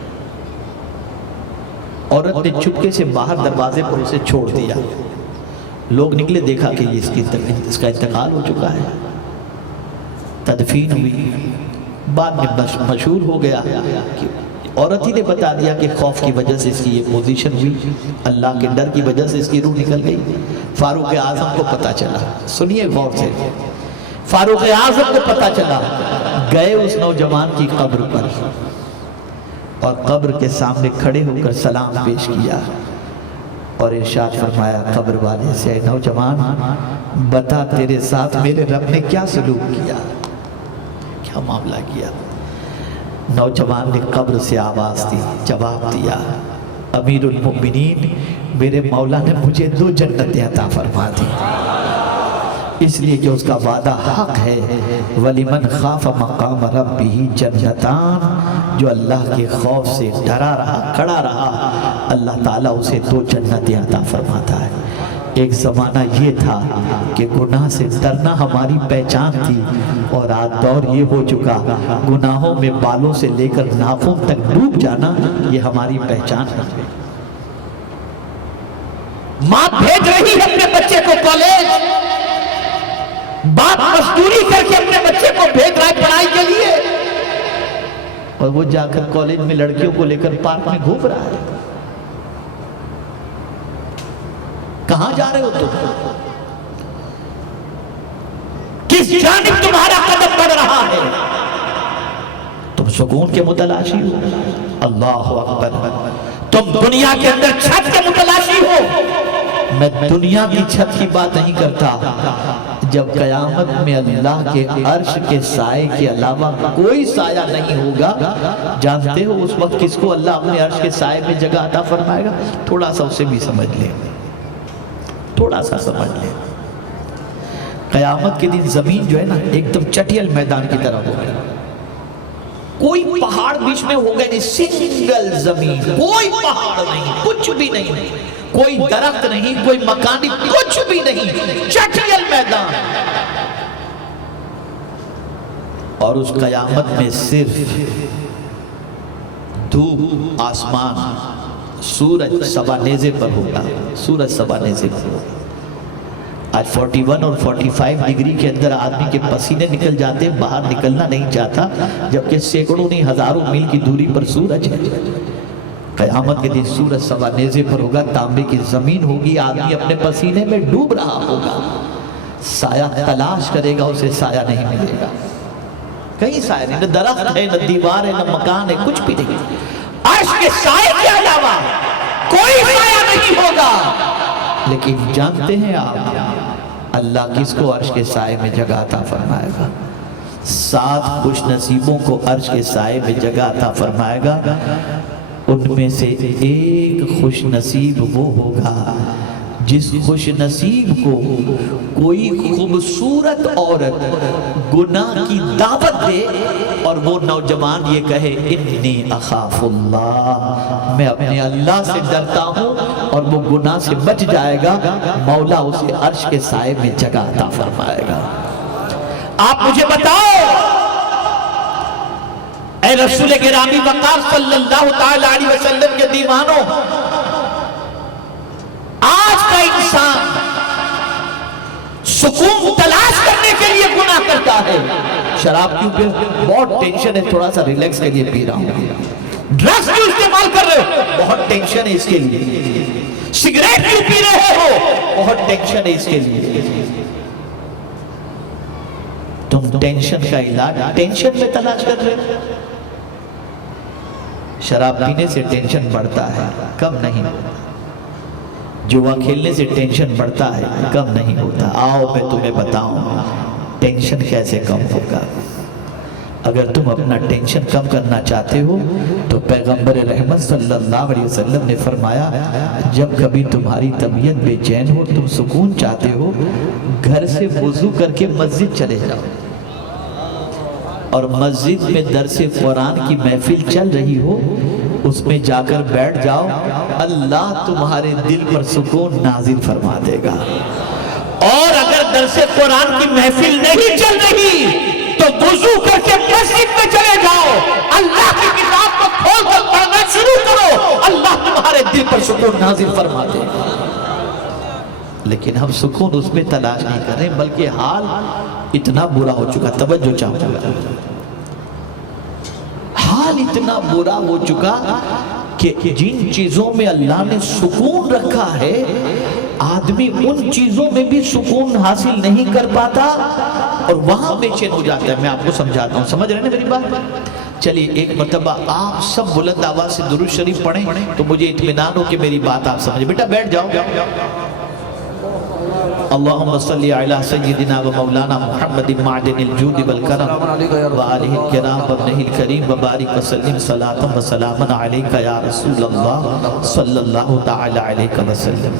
عورت نے چپکے سے باہر دروازے پر اسے چھوڑ دیا۔ لوگ نکلے، دیکھا کہ اس کا انتقال ہو چکا ہے، تدفین ہوئی۔ بعد میں مشہور ہو گیا کہ عورت ہی نے بتا دیا کہ خوف کی وجہ سے اس کی یہ پوزیشن ہوئی، اللہ کے ڈر کی وجہ سے اس کی روح نکل گئی۔ فاروق اعظم کو پتا چلا، سنیے غور سے، فاروق اعظم کو پتا چلا، گئے اس نوجوان کی قبر پر اور قبر کے سامنے کھڑے ہو کر سلام پیش کیا اور ارشاد فرمایا قبر والے سے، اے نوجوان بتا تیرے ساتھ میرے رب نے کیا سلوک کیا، کیا معاملہ کیا؟ نوجوان نے قبر سے آواز دی، جواب دیا، امیر المؤمنین میرے مولا نے مجھے 2 جنتیں عطا فرما دی، اس لیے کہ اس کا وعدہ حق ہے، وَلِمَنْ خَافَ مَقَامَ رَبِّهِ جَنَّتَانِ، جو اللہ کے خوف سے ڈرا رہا، کھڑا رہا، اللہ تعالیٰ اسے 2 جنتیں عطا فرماتا ہے۔ ایک زمانہ یہ تھا کہ گناہ سے ڈرنا ہماری پہچان تھی، اور آج دور یہ ہو چکا گناہوں میں بالوں سے لے کر ناخن تک ڈوب جانا یہ ہماری پہچان ہے۔ ماں بھیج رہی ہے اپنے بچے کو کالج، باپ مزدوری کر کے اپنے بچے کو بھیج رہا ہے پڑھائی کے لیے، اور وہ جا کر کالج میں لڑکیوں کو لے کر پارک میں گھوم رہا ہے۔ کہاں جا رہے ہو تم؟ کس جانب تمہارا قدم بڑھ رہا ہے؟ تم سکون کے متلاشی ہو؟ اللہ اکبر! تم دنیا کے اندر چھت کے متلاشی ہو؟ میں دنیا کی چھت کی بات نہیں کرتا، جب قیامت میں اللہ کے عرش کے سائے کے علاوہ کوئی سایہ نہیں ہوگا، جانتے ہو اس وقت کس کو اللہ اپنے عرش کے سائے میں جگہ عطا فرمائے گا؟ تھوڑا سا اسے بھی سمجھ لیں، تھوڑا سا سمجھ لیں۔ قیامت کے دن زمین جو ہے نا ایک دم چٹیل میدان کی طرح ہوگی، کوئی پہاڑ بیچ میں ہوگا نہیں، سنگل زمین، کوئی پہاڑ نہیں، کچھ بھی نہیں، کوئی درخت نہیں، کوئی مکانی، کچھ بھی نہیں، چٹیل میدان۔ اور اس قیامت میں صرف دھوپ، آسمان، سورج سبا نیزے پر ہوگا، سورج سبا نیزے پر ہوگا۔ آج 41 اور 45 ڈگری کے اندر آدمی کے پسینے نکل جاتے ہیں، باہر نکلنا نہیں چاہتا، جبکہ سینکڑوں نہیں ہزاروں میل کی دوری پر سورج ہے۔ قیامت کے دن سورج سوا نیزے پر ہوگا، تانبے کی زمین ہوگی، آدمی اپنے پسینے میں ڈوب رہا ہوگا، سایہ تلاش کرے گا، اسے سایہ نہیں ملے گا، کہیں سایہ نہیں، نہ درخت ہے، نہ دیوار ہے، نہ مکان ہے، کچھ بھی نہیں، عرش کے سائے کے علاوہ کوئی سایہ نہیں ہوگا۔ لیکن جانتے ہیں آپ اللہ کس کو عرش کے سائے میں جگہ عطا فرمائے گا؟ 7 خوش نصیبوں کو عرش کے سائے میں جگہ عطا فرمائے گا، ان میں سے ایک خوش نصیب وہ ہوگا جس خوش نصیب کو کوئی خوبصورت عورت گناہ کی دعوت دے اور وہ نوجوان یہ کہے انی اخاف اللہ، میں اپنے اللہ سے ڈرتا ہوں، اور وہ گناہ سے بچ جائے گا، مولا اسے عرش کے سائے میں جگہ عطا فرمائے گا۔ آپ مجھے بتاؤ اے رسول گرامی وقار صلی اللہ تعالی علیہ وسلم کے دیوانوں، آج کا انسان سکون تلاش کرنے کے لیے گناہ کرتا ہے۔ شراب کیوں پہ بہت ٹینشن ہے، تھوڑا سا ریلیکس کے لیے پی رہا ہوں۔ ڈرگز کیوں استعمال کر رہے ہو؟ بہت ٹینشن ہے اس کے لیے۔ سگریٹ کیوں پی رہے ہو؟ بہت ٹینشن ہے اس کے لیے۔ تم ٹینشن کا علاج ٹینشن میں تلاش کر رہے ہو؟ شراب پینے سے ٹینشن بڑھتا ہے، کم نہیں ہوتا۔ جوا کھیلنے سے ٹینشن بڑھتا ہے، کم نہیں ہوتا۔ آؤ میں تمہیں بتاؤں ٹینشن کیسے کم ہوگا۔ اگر تم اپنا ٹینشن کم کرنا چاہتے ہو تو پیغمبر رحمت صلی اللہ علیہ وسلم نے فرمایا، جب کبھی تمہاری طبیعت بے چین ہو، تم سکون چاہتے ہو، گھر سے وضو کر کے مسجد چلے جاؤ، اور مسجد میں درس قرآن کی محفل چل رہی ہو، اس میں جا کر بیٹھ جاؤ، اللہ تمہارے دل پر سکون نازل فرما دے گا۔ اور اگر درس قرآن کی محفل نہیں چل رہی تو وضو کر کے مسجد میں چلے جاؤ، اللہ کی کتاب کو کھول کر پڑھنا شروع کرو، اللہ تمہارے دل پر سکون نازل فرما دے گا۔ لیکن ہم سکون اس میں تلاش نہیں کر رہے، بلکہ حال اتنا برا ہو چکا، توجہ چاہوں گا، حال اتنا برا ہو چکا کہ جن چیزوں میں اللہ نے سکون رکھا ہے، آدمی ان چیزوں میں بھی سکون حاصل نہیں کر پاتا اور وہاں بے چین ہو جاتا ہے۔ میں آپ کو سمجھاتا ہوں، سمجھ رہے ہیں میری بات؟ چلیے ایک مرتبہ آپ سب بلند آواز سے درود شریف پڑھیں تو مجھے اطمینان ہو کہ میری بات آپ سمجھیں۔ بیٹا بیٹھ جاؤ۔ اللہم صلی علی سیدنا و مولانا محمد معدن الجود والکرم وآلہ الکرام وابنہ الکریم وبارک وسلم صلاة و سلاما علیکہ یا رسول اللہ صلی اللہ تعالی علیہ وسلم۔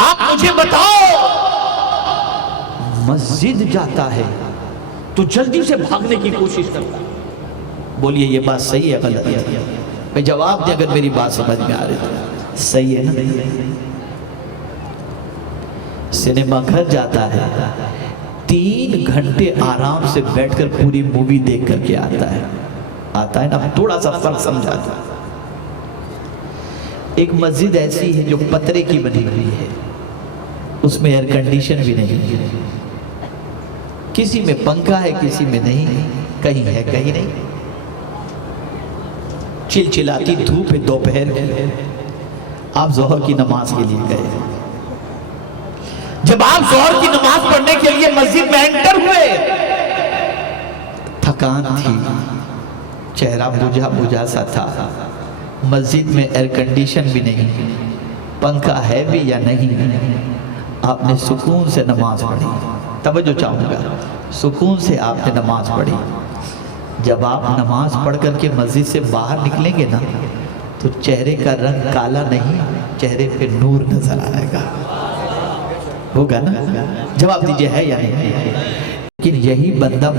آپ مجھے بتاؤ، مسجد جاتا ہے تو جلدی سے بھاگنے کی کوشش کرتا ہے، بولیے یہ بات صحیح ہے غلط ہے؟ میں جواب دیں اگر میری بات سمجھ میں آ رہی ہے۔ صحیح ہے نا؟ سینما گھر جاتا ہے، 3 گھنٹے آرام سے بیٹھ کر پوری مووی دیکھ کر کے آتا ہے نا، تھوڑا سا فرق سمجھاتا ہے۔ ایک مسجد ایسی ہے جو پترے کی بنی ہوئی ہے، اس میں ایئر کنڈیشن بھی نہیں، کسی میں پنکھا ہے کسی میں نہیں، کہیں ہے کہیں نہیں، چلچلاتی دھوپ ہے دوپہر کی، آپ ظہر کی نماز کے لیے گئے، جب آپ ظہر کی نماز پڑھنے کے لیے مسجد میں انٹر ہوئے، تھکان تھی، چہرہ بجھا سا تھا، مسجد میں ایئر کنڈیشن بھی نہیں، پنکھا ہے بھی یا نہیں، آپ نے سکون سے نماز پڑھی۔ توجہ چاہوں گا، سکون سے آپ نے نماز پڑھی۔ جب آپ نماز پڑھ کر کے مسجد سے باہر نکلیں گے نا تو چہرے کا رنگ کالا نہیں، چہرے پہ نور نظر آئے گا، ہوگا نا؟ جواب دیجئے ہے یا نہیں؟ لیکن یہی بندہ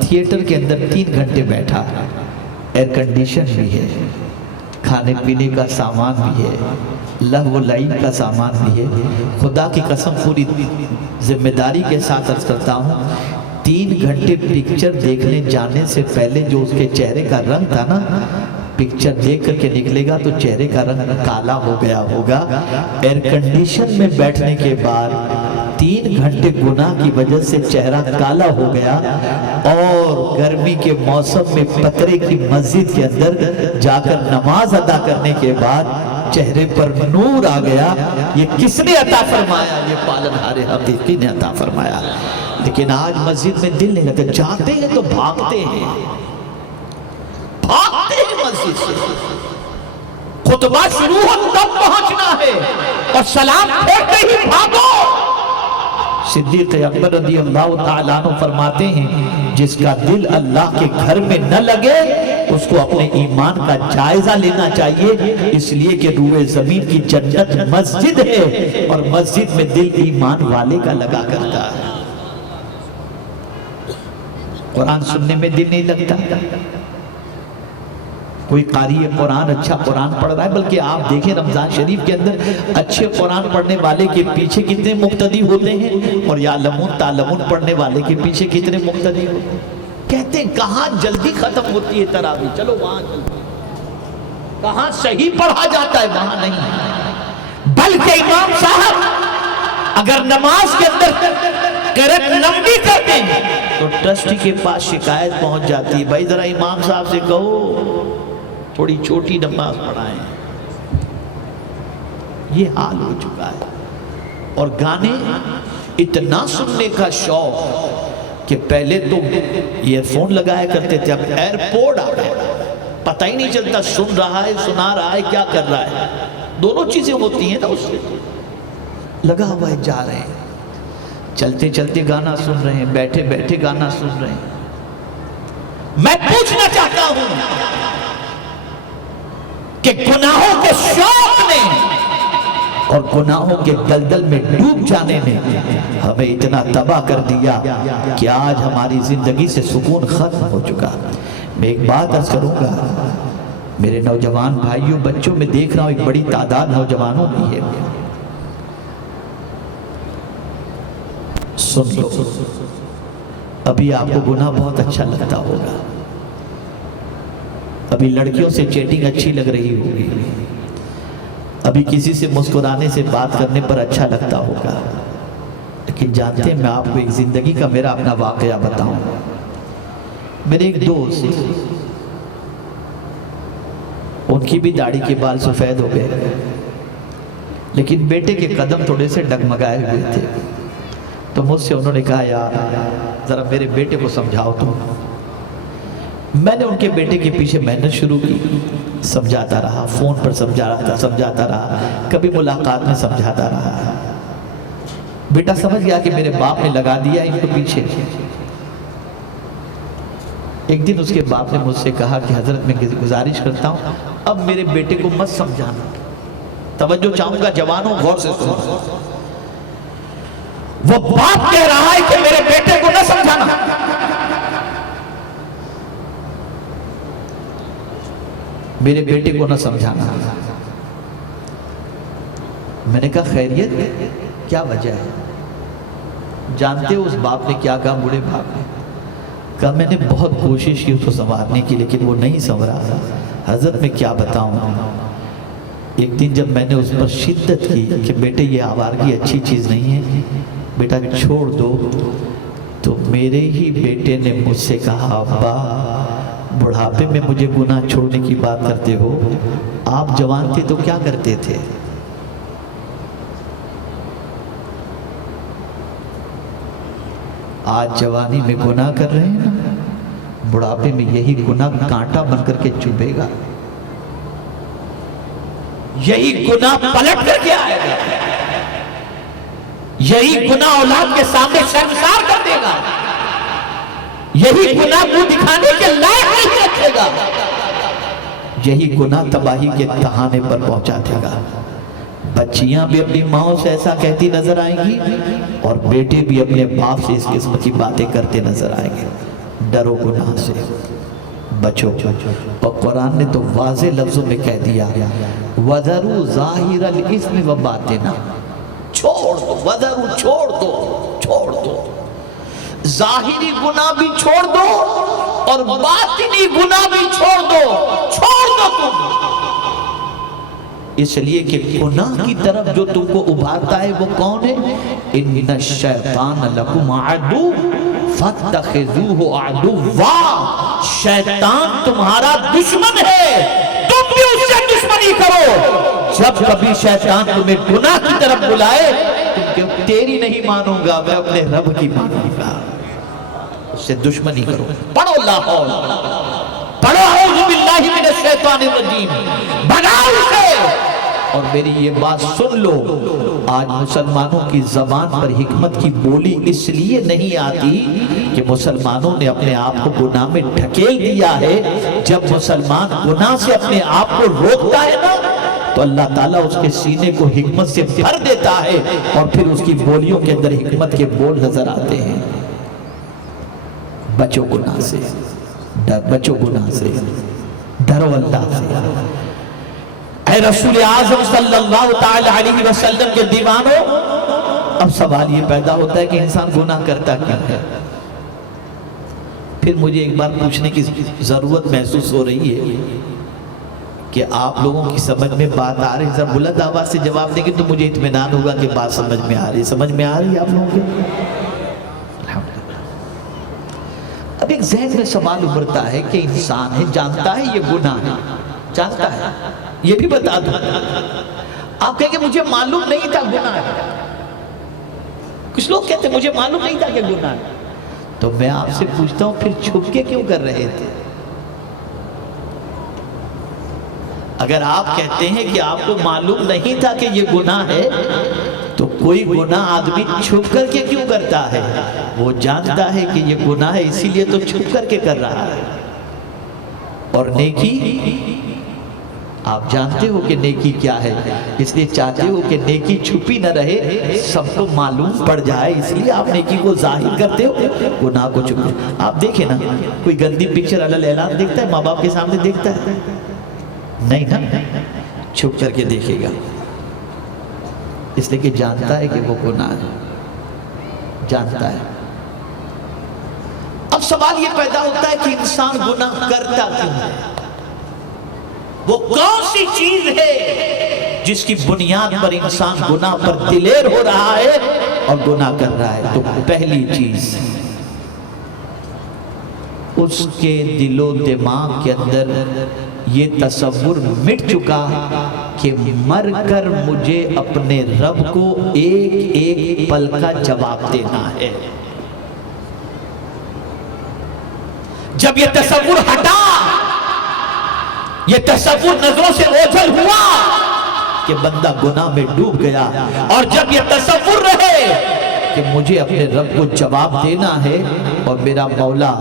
تھیٹر کے اندر 3 گھنٹے بیٹھا، ایئر کنڈیشن بھی ہے، کھانے پینے کا سامان بھی ہے، لہو و لعب کا سامان بھی ہے، خدا کی قسم پوری ذمہ داری کے ساتھ عرض کرتا ہوں، 3 گھنٹے پکچر دیکھنے جانے سے پہلے جو اس کے چہرے کا رنگ تھا نا، پکچر دیکھ کر کے نکلے گا تو چہرے کا رنگ کالا ہو گیا ہوگا۔ ایئر کنڈیشن میں بیٹھنے کے بعد 3 گھنٹے گناہ کی وجہ سے چہرہ کالا ہو گیا، اور گرمی کے موسم میں پترے کی مسجد کے اندر جا کر نماز ادا کرنے کے بعد چہرے پر نور آ گیا۔ یہ کس نے عطا فرمایا؟ یہ پالنہار حقیقی نے عطا فرمایا۔ لیکن آج مسجد میں دل نہیں لگتا، جاتے ہیں تو بھاگتے ہیں مسجد سے، خطبہ شروع ہو تب پہنچنا ہے اور سلام پھیرتے ہی بھاگو۔ صدیق اکبر رضی اللہ تعالیٰ عنہ فرماتے ہیں، جس کا دل اللہ کے گھر میں نہ لگے اس کو اپنے ایمان کا جائزہ لینا چاہیے، اس لیے کہ روئے زمین کی جنت مسجد ہے اور مسجد میں دل ایمان والے کا لگا کرتا ہے۔ قرآن سننے میں دل نہیں لگتا، کوئی قاری قرآن اچھا قرآن پڑھ رہا ہے، بلکہ آپ دیکھیں رمضان شریف کے اندر اچھے قرآن پڑھنے والے کے پیچھے کتنے مقتدی ہوتے ہیں، اور یعلمون تعلمون پڑھنے والے کے پیچھے کتنے مقتدی ہوتے ہیں۔ کہتے ہیں کہاں جلدی ختم ہوتی ہے تراویح، چلو وہاں جلدی، کہاں صحیح پڑھا جاتا ہے وہاں نہیں، بلکہ امام صاحب اگر نماز کے اندر قرأت لمبی کرتے ہیں تو ٹرسٹی کے پاس شکایت پہنچ جاتی ہے، بھائی ذرا امام صاحب سے کہو تھوڑی چھوٹی نماز پڑھائیں۔ یہ حال ہو چکا ہے، اور گانے اتنا سننے کا شوق کہ پہلے تو ایئر فون لگایا کرتے تھے، اب ایئرپورٹ آ گئے، پتہ ہی نہیں چلتا سن رہا ہے سنا رہا ہے کیا کر رہا ہے، دونوں چیزیں ہوتی ہیں نا اس سے، لگا ہوا ہے جا رہے ہیں، چلتے چلتے گانا سن رہے ہیں، بیٹھے بیٹھے گانا سن رہے ہیں۔ میں پوچھنا چاہتا ہوں کہ گناہوں کے شوق نے اور گناہوں کے دلدل میں ڈوب جانے نے ہمیں اتنا تباہ کر دیا کہ آج ہماری زندگی سے سکون ختم ہو چکا۔ میں ایک بات عرض کروں گا میرے نوجوان بھائیوں بچوں، میں دیکھ رہا ہوں ایک بڑی تعداد نوجوانوں کی ہے، سن لو، ابھی آپ کو گناہ بہت اچھا لگتا ہوگا، ابھی لڑکیوں سے چیٹنگ اچھی لگ رہی ہوگی، ابھی کسی سے مسکرانے سے بات کرنے پر اچھا لگتا ہوگا، لیکن جانتے ہیں میں آپ کو ایک زندگی کا میرا اپنا واقعہ بتاؤں۔ میرے ایک دوست، ان کی بھی داڑھی کے بال سفید ہو گئے، لیکن بیٹے کے قدم تھوڑے سے ڈگمگائے ہوئے تھے، تو مجھ سے انہوں نے کہا یار ذرا میرے بیٹے کو سمجھاؤ تم۔ میں نے ان کے بیٹے کے پیچھے محنت شروع کی، سمجھاتا رہا، فون پر سمجھاتا رہا، کبھی ملاقات میں سمجھاتا رہا۔ بیٹا سمجھ گیا کہ میرے باپ نے لگا دیا ان کو پیچھے۔ ایک دن اس کے باپ نے مجھ سے کہا کہ حضرت میں گزارش کرتا ہوں اب میرے بیٹے کو مت سمجھانا، توجہ چاہوں گا جوانوں غور سے سنو، وہ باپ کہہ رہا ہے کہ میرے بیٹے کو نہ سمجھانا۔ میرے بیٹے کو نہ سمجھانا۔ میں نے کہا خیریت کیا وجہ ہے؟ جانتے ہو اس باپ نے کیا کہا؟ بوڑھے باپ نے کہا میں نے بہت کوشش کی اس کو سنوارنے کی لیکن وہ نہیں سنورا۔ حضرت میں کیا بتاؤں، ایک دن جب میں نے اس پر شدت کی کہ بیٹے یہ آوارگی اچھی چیز نہیں ہے، بیٹا چھوڑ دو، تو میرے ہی بیٹے نے مجھ سے کہا ابا بڑھاپے میں مجھے گناہ چھوڑنے کی بات کرتے ہو، آپ جوان تھے تو کیا کرتے تھے؟ آج جوانی میں گناہ کر رہے ہیں نا، بڑھاپے میں یہی گناہ کانٹا بن کر کے چبھے گا، یہی گناہ پلٹ کر کے آئے گا، یہی گناہ اولاد کے سامنے شرمسار کر دے گا، یہی گناہ منہ دکھانے کے لائق نہیں رکھے گا، یہی گناہ تباہی کے تہانے پر پہنچا دے گا۔ بچیاں بھی اپنی ماں سے ایسا کہتی نظر آئیں گی اور بیٹے بھی اپنے باپ سے اس قسم کی باتیں کرتے نظر آئیں گے۔ ڈرو گناہ سے، بچو۔ اور قرآن نے تو واضح لفظوں میں کہہ دیا وَذَرُوا ظَاهِرَ الْإِثْمِ وَبَاطِنَهُ، چھوڑ دو، وَذَرُوا چھوڑ دو، ظاہری گناہ بھی چھوڑ دو اور باطنی گناہ بھی چھوڑ دو تم، اس لیے کہ گناہ کی طرف جو تم کو ابھارتا ہے وہ کون ہے؟ اِنَّ الشَّيْطَانَ لَكُمْ عَدُوٌّ فَاتَّخِذُوهُ عَدُوًّا، شیطان تمہارا دشمن ہے، تم بھی اس سے دشمنی کرو۔ جب کبھی شیطان تمہیں گناہ کی طرف بلائے تم تیری نہیں مانوں گا، میں اپنے رب کی مانوں گا، اس سے دشمنی کرو۔ پڑھو لا حول، پڑھو اعوذ باللہ من الشیطان الرجیم، بھگاؤ اسے۔ اور میری یہ بات سن لو، آج مسلمانوں کی زبان پر حکمت کی بولی اس لیے نہیں آتی کہ مسلمانوں نے اپنے آپ کو گناہ میں ڈھکیل دیا ہے۔ جب مسلمان گناہ سے اپنے آپ کو روکتا ہے نا تو اللہ تعالیٰ اس کے سینے کو حکمت سے بھر دیتا ہے اور پھر اس کی بولیوں کے اندر حکمت کے بول نظر آتے ہیں۔ بچو گناہ سے، بچو گناہ سے، ڈرو اللہ سے۔ اے رسول اعظم صلی اللہ تعالی علیہ وسلم کے دیوانوں، اب سوال یہ پیدا ہوتا ہے کہ انسان گناہ کرتا کیا ہے؟ پھر مجھے ایک بار پوچھنے کی ضرورت محسوس ہو رہی ہے کہ آپ لوگوں کی سمجھ میں بات آ رہی ہے، ذرا بلند آواز سے جواب دیں گے تو مجھے اطمینان ہوگا کہ بات سمجھ میں آ رہی ہے۔ سمجھ میں آ رہی ہے آپ لوگوں کے؟ اب ایک ذہن میں سوال ابھرتا ہے کہ انسان ہے، جانتا ہے یہ گناہ ہے، جانتا ہے، یہ بھی بتا دوں، آپ کہیں کہ مجھے معلوم نہیں تھا گناہ ہے، کچھ لوگ کہتے ہیں مجھے معلوم نہیں تھا کہ گناہ ہے، تو میں آپ سے پوچھتا ہوں پھر چھپ کے کیوں کر رہے تھے؟ اگر آپ کہتے ہیں کہ آپ کو معلوم نہیں تھا کہ یہ گناہ ہے، تو کوئی گناہ آدمی چھپ کر کے کیوں کرتا ہے؟ وہ جانتا ہے کہ یہ گناہ ہے، اسی لیے تو چھپ کر کے کر رہا ہے۔ اور نیکی، آپ جانتے ہو کہ نیکی کیا ہے، اس لیے چاہتے ہو کہ نیکی چھپی نہ رہے، سب کو معلوم پڑ جائے، اس لیے آپ نیکی کو ظاہر کرتے ہو، گناہ کو چھپ۔ آپ دیکھیں نا، کوئی گندی پکچر علی اعلان دیکھتا ہے، ماں باپ کے سامنے دیکھتا ہے؟ نہیں نا، چھپ کر کے دیکھے گا، اس لیے کہ جانتا ہے کہ وہ گناہ ہے، جانتا ہے۔ اب سوال یہ پیدا ہوتا ہے کہ انسان گناہ کرتا کیوں ہے؟ وہ کون سی چیز ہے جس کی بنیاد پر انسان گناہ پر دلیر ہو رہا ہے اور گناہ کر رہا ہے؟ تو پہلی چیز، اس کے دل و دماغ کے اندر یہ تصور مٹ چکا کہ مر کر مجھے اپنے رب کو ایک ایک پل کا جواب دینا ہے۔ جب یہ تصور ہٹا، یہ تصور نظروں سے اوجھل ہوا کہ بندہ گناہ میں ڈوب گیا، اور جب یہ تصور رہے کہ مجھے اپنے رب کو جواب دینا ہے اور میرا مولا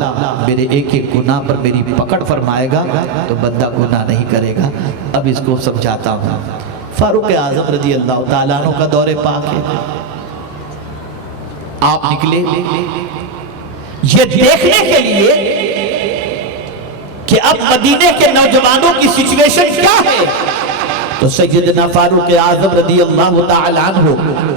میرے ایک ایک گناہ پر میری پکڑ فرمائے گا، تو بندہ گناہ نہیں کرے گا۔ اب اس کو سمجھاتا ہوں۔ فاروق اعظم رضی اللہ تعالیٰ عنہ کا دور پاک ہے، آپ نکلے یہ دیکھنے کے لیے کہ اب مدینے کے نوجوانوں کی سچویشن کیا ہے۔ تو سیدنا فاروق اعظم رضی اللہ تعالیٰ عنہ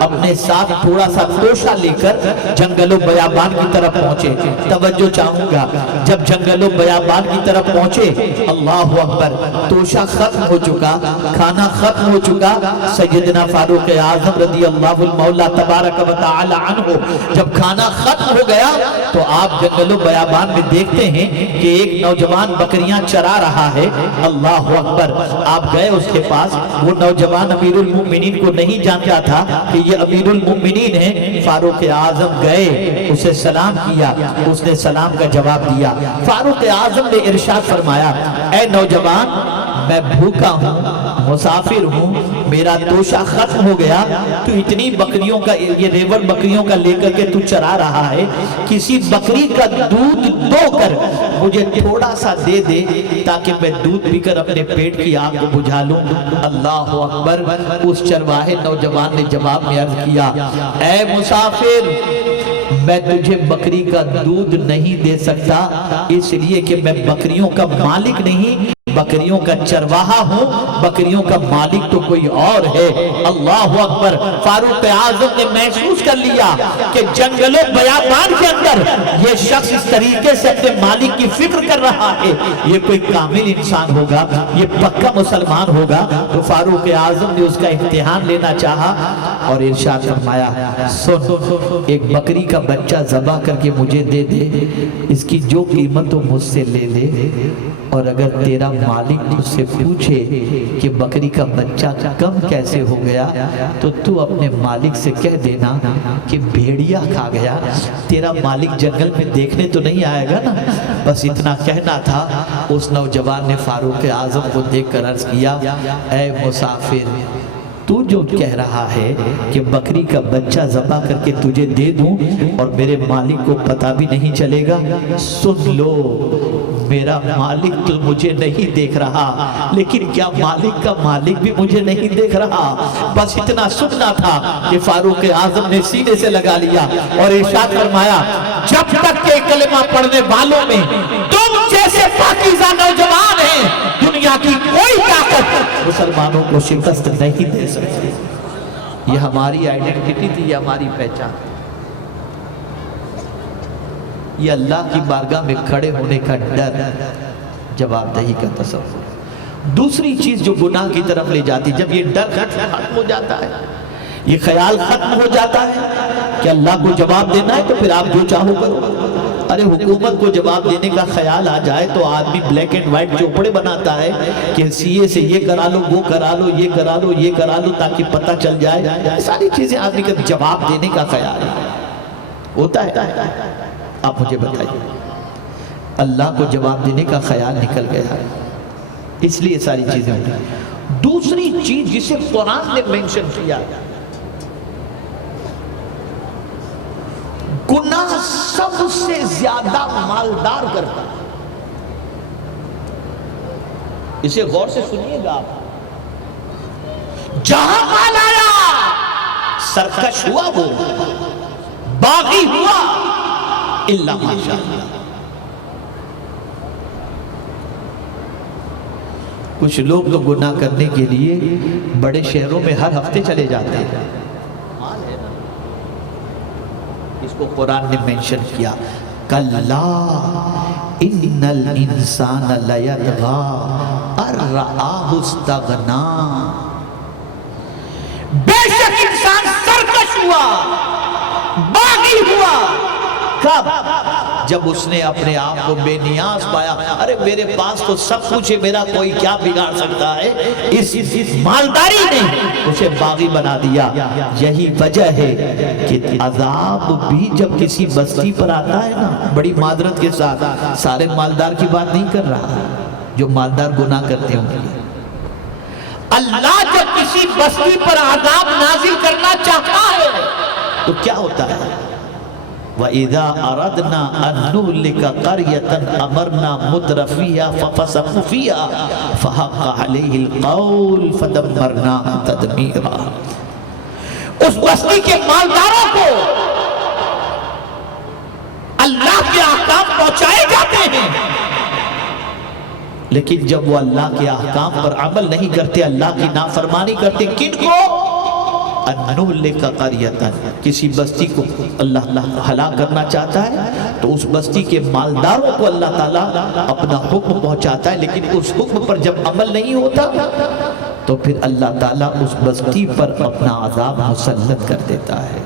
اپنے ساتھ تھوڑا سا توشہ لے کر جنگل و بیابان کی طرف پہنچے۔ توجہ چاہوں گا، جب جنگل و بیابان کی طرف پہنچے، اللہ اکبر، توشہ ختم ہو چکا، کھانا ختم ہو چکا۔ سیدنا فاروق اعظم رضی اللہ المولا تبارک و تعالی عنہ جب کھانا ختم ہو گیا تو آپ جنگل و بیابان میں دیکھتے ہیں کہ ایک نوجوان بکریاں چرا رہا ہے۔ اللہ اکبر، آپ گئے اس کے پاس، وہ نوجوان امیر المومنین کو نہیں جانتا تھا کہ یہ امیر المومنین ہیں۔ فاروق اعظم گئے، اسے سلام کیا، اس نے سلام کا جواب دیا۔ فاروق اعظم نے ارشاد فرمایا، اے نوجوان، میں بھوکا ہوں، مسافر ہوں، میرا توشہ ختم ہو گیا، تو اتنی بکریوں کا، یہ ریوڑ بکریوں کا لے کر کے تو چرا رہا ہے، کسی بکری کا دودھ دو کر مجھے تھوڑا سا دے دے تاکہ میں دودھ پی کر اپنے پیٹ کی آگ کو بجھا لوں۔ اللہ اکبر، اس چرواہے نوجوان نے جواب میں عرض کیا، اے مسافر، میں تجھے بکری کا دودھ نہیں دے سکتا، اس لیے کہ میں بکریوں کا مالک نہیں، بکریوں کا چرواہا ہوں، بکریوں کا مالک تو کوئی اور ہے۔ اللہ اکبر، فاروق اعظم نے محسوس کر لیا کہ جنگل و بیابان کے اندر یہ شخص اس طریقے سے اپنے مالک کی فکر کر رہا ہے، یہ کوئی کامل انسان ہوگا، یہ پکا مسلمان ہوگا۔ تو فاروق اعظم نے اس کا امتحان لینا چاہا اور ارشاد فرمایا، سن، ایک بکری کا بچہ ذبح کر کے مجھے دے دے، اس کی جو قیمت ہو مجھ سے لے لے، اور اگر تیرا مالک تجھ سے پوچھے کہ بکری کا بچہ کم کیسے ہو گیا تو تو اپنے مالک سے کہہ دینا کہ بھیڑیا کھا گیا، تیرا مالک جنگل میں دیکھنے تو نہیں آئے گا نا۔ بس اتنا کہنا تھا۔ اس نوجوان نے فاروق اعظم کو دیکھ کر عرض کیا، اے مسافر، تو جو کہہ رہا ہے کہ بکری کا بچہ ذبح کر کے تجھے دے دوں اور میرے مالک کو پتہ بھی نہیں چلے گا، سن لو، میرا مالک تو مجھے نہیں دیکھ رہا، لیکن کیا مالک کا مالک بھی مجھے نہیں دیکھ رہا؟ بس اتنا سننا تھا کہ فاروق اعظم نے سینے سے لگا لیا اور ارشاد فرمایا، جب تک کہ کلمہ پڑھنے والوں میں تم جیسے پاکیزہ نوجوان ہیں، دنیا کی کوئی طاقت مسلمانوں کو شکست نہیں دے سکتی۔ یہ ہماری آئیڈینٹی تھی، یہ ہماری پہچان، یہ اللہ کی بارگاہ میں کھڑے ہونے کا ڈر، جواب دہی کا تصور۔ دوسری چیز جو گناہ کی طرف لے جاتی، جب یہ ڈر ختم ہو جاتا ہے، یہ خیال ختم ہو جاتا ہے کہ اللہ کو جواب دینا ہے تو پھر آپ جو چاہو کرو۔ ارے حکومت کو جواب دینے کا خیال آ جائے تو آدمی بلیک اینڈ وائٹ چوپڑے بناتا ہے کہ سی اے سے یہ کرا لو، وہ کرا لو، یہ کرا لو، یہ کرا لو، تاکہ پتہ چل جائے۔ ساری چیزیں آدمی کا جواب دینے کا خیال ہوتا ہے۔ آپ مجھے بتائیے. اللہ کو جواب دینے کا خیال نکل گیا، اس لیے ساری چیزیں ہوئی. دوسری چیز جسے قرآن نے مینشن کیا، گناہ سب سے زیادہ مالدار کرتا ہے. اسے غور سے سنیے گا آپ. جہاں مال آیا سرکش ہوا، وہ باغی ہوا، الا ماشاءاللہ. کچھ لوگ تو گناہ کرنے کے لیے بڑے شہروں میں ہر ہفتے چلے جاتے ہیں. اس کو قرآن نے مینشن کیا، کلا ان الانسان لیطغی ان رآہ استغنی. بے شک انسان سرکش ہوا، باغی ہوا. کب؟ جب اس نے اپنے آپ کو بے نیاز پایا. ارے میرے پاس تو سب کچھ ہے، میرا کوئی کیا بگاڑ سکتا ہے. اس مالداری نے اسے باغی بنا دیا. یہی وجہ ہے کہ عذاب بھی جب کسی بستی پر آتا ہے نا، بڑی معذرت کے ساتھ، سارے مالدار کی بات نہیں کر رہا، جو مالدار گناہ کرتے ہوں گے، اللہ جب کسی بستی پر عذاب نازل کرنا چاہتا ہے تو کیا ہوتا ہے؟ وَإِذَا أَرَدْنَا أَن نُهْلِكَ قَرْيَةً أَمَرْنَا مُتْرَفِيهَا فَفَسَقُوا فِيهَا فَحَقَّ عَلَيْهِ الْقَوْلُ فَدَمَّرْنَاهَا تَدْمِيرًا. اس بستی کے مالداروں کو اللہ کے احکام پہنچائے جاتے ہیں، لیکن جب وہ اللہ کے احکام پر عمل نہیں کرتے، اللہ کی نافرمانی کرتے، کن کو؟ انُهْلِكَ قَرْيَةً، کسی بستی کو اللہ ہلاک کرنا چاہتا ہے تو اس بستی کے مالداروں کو اللہ تعالیٰ اپنا حکم پہنچاتا ہے، لیکن اس حکم پر جب عمل نہیں ہوتا تو پھر اللہ تعالیٰ اس بستی پر اپنا عذاب مسلط کر دیتا ہے.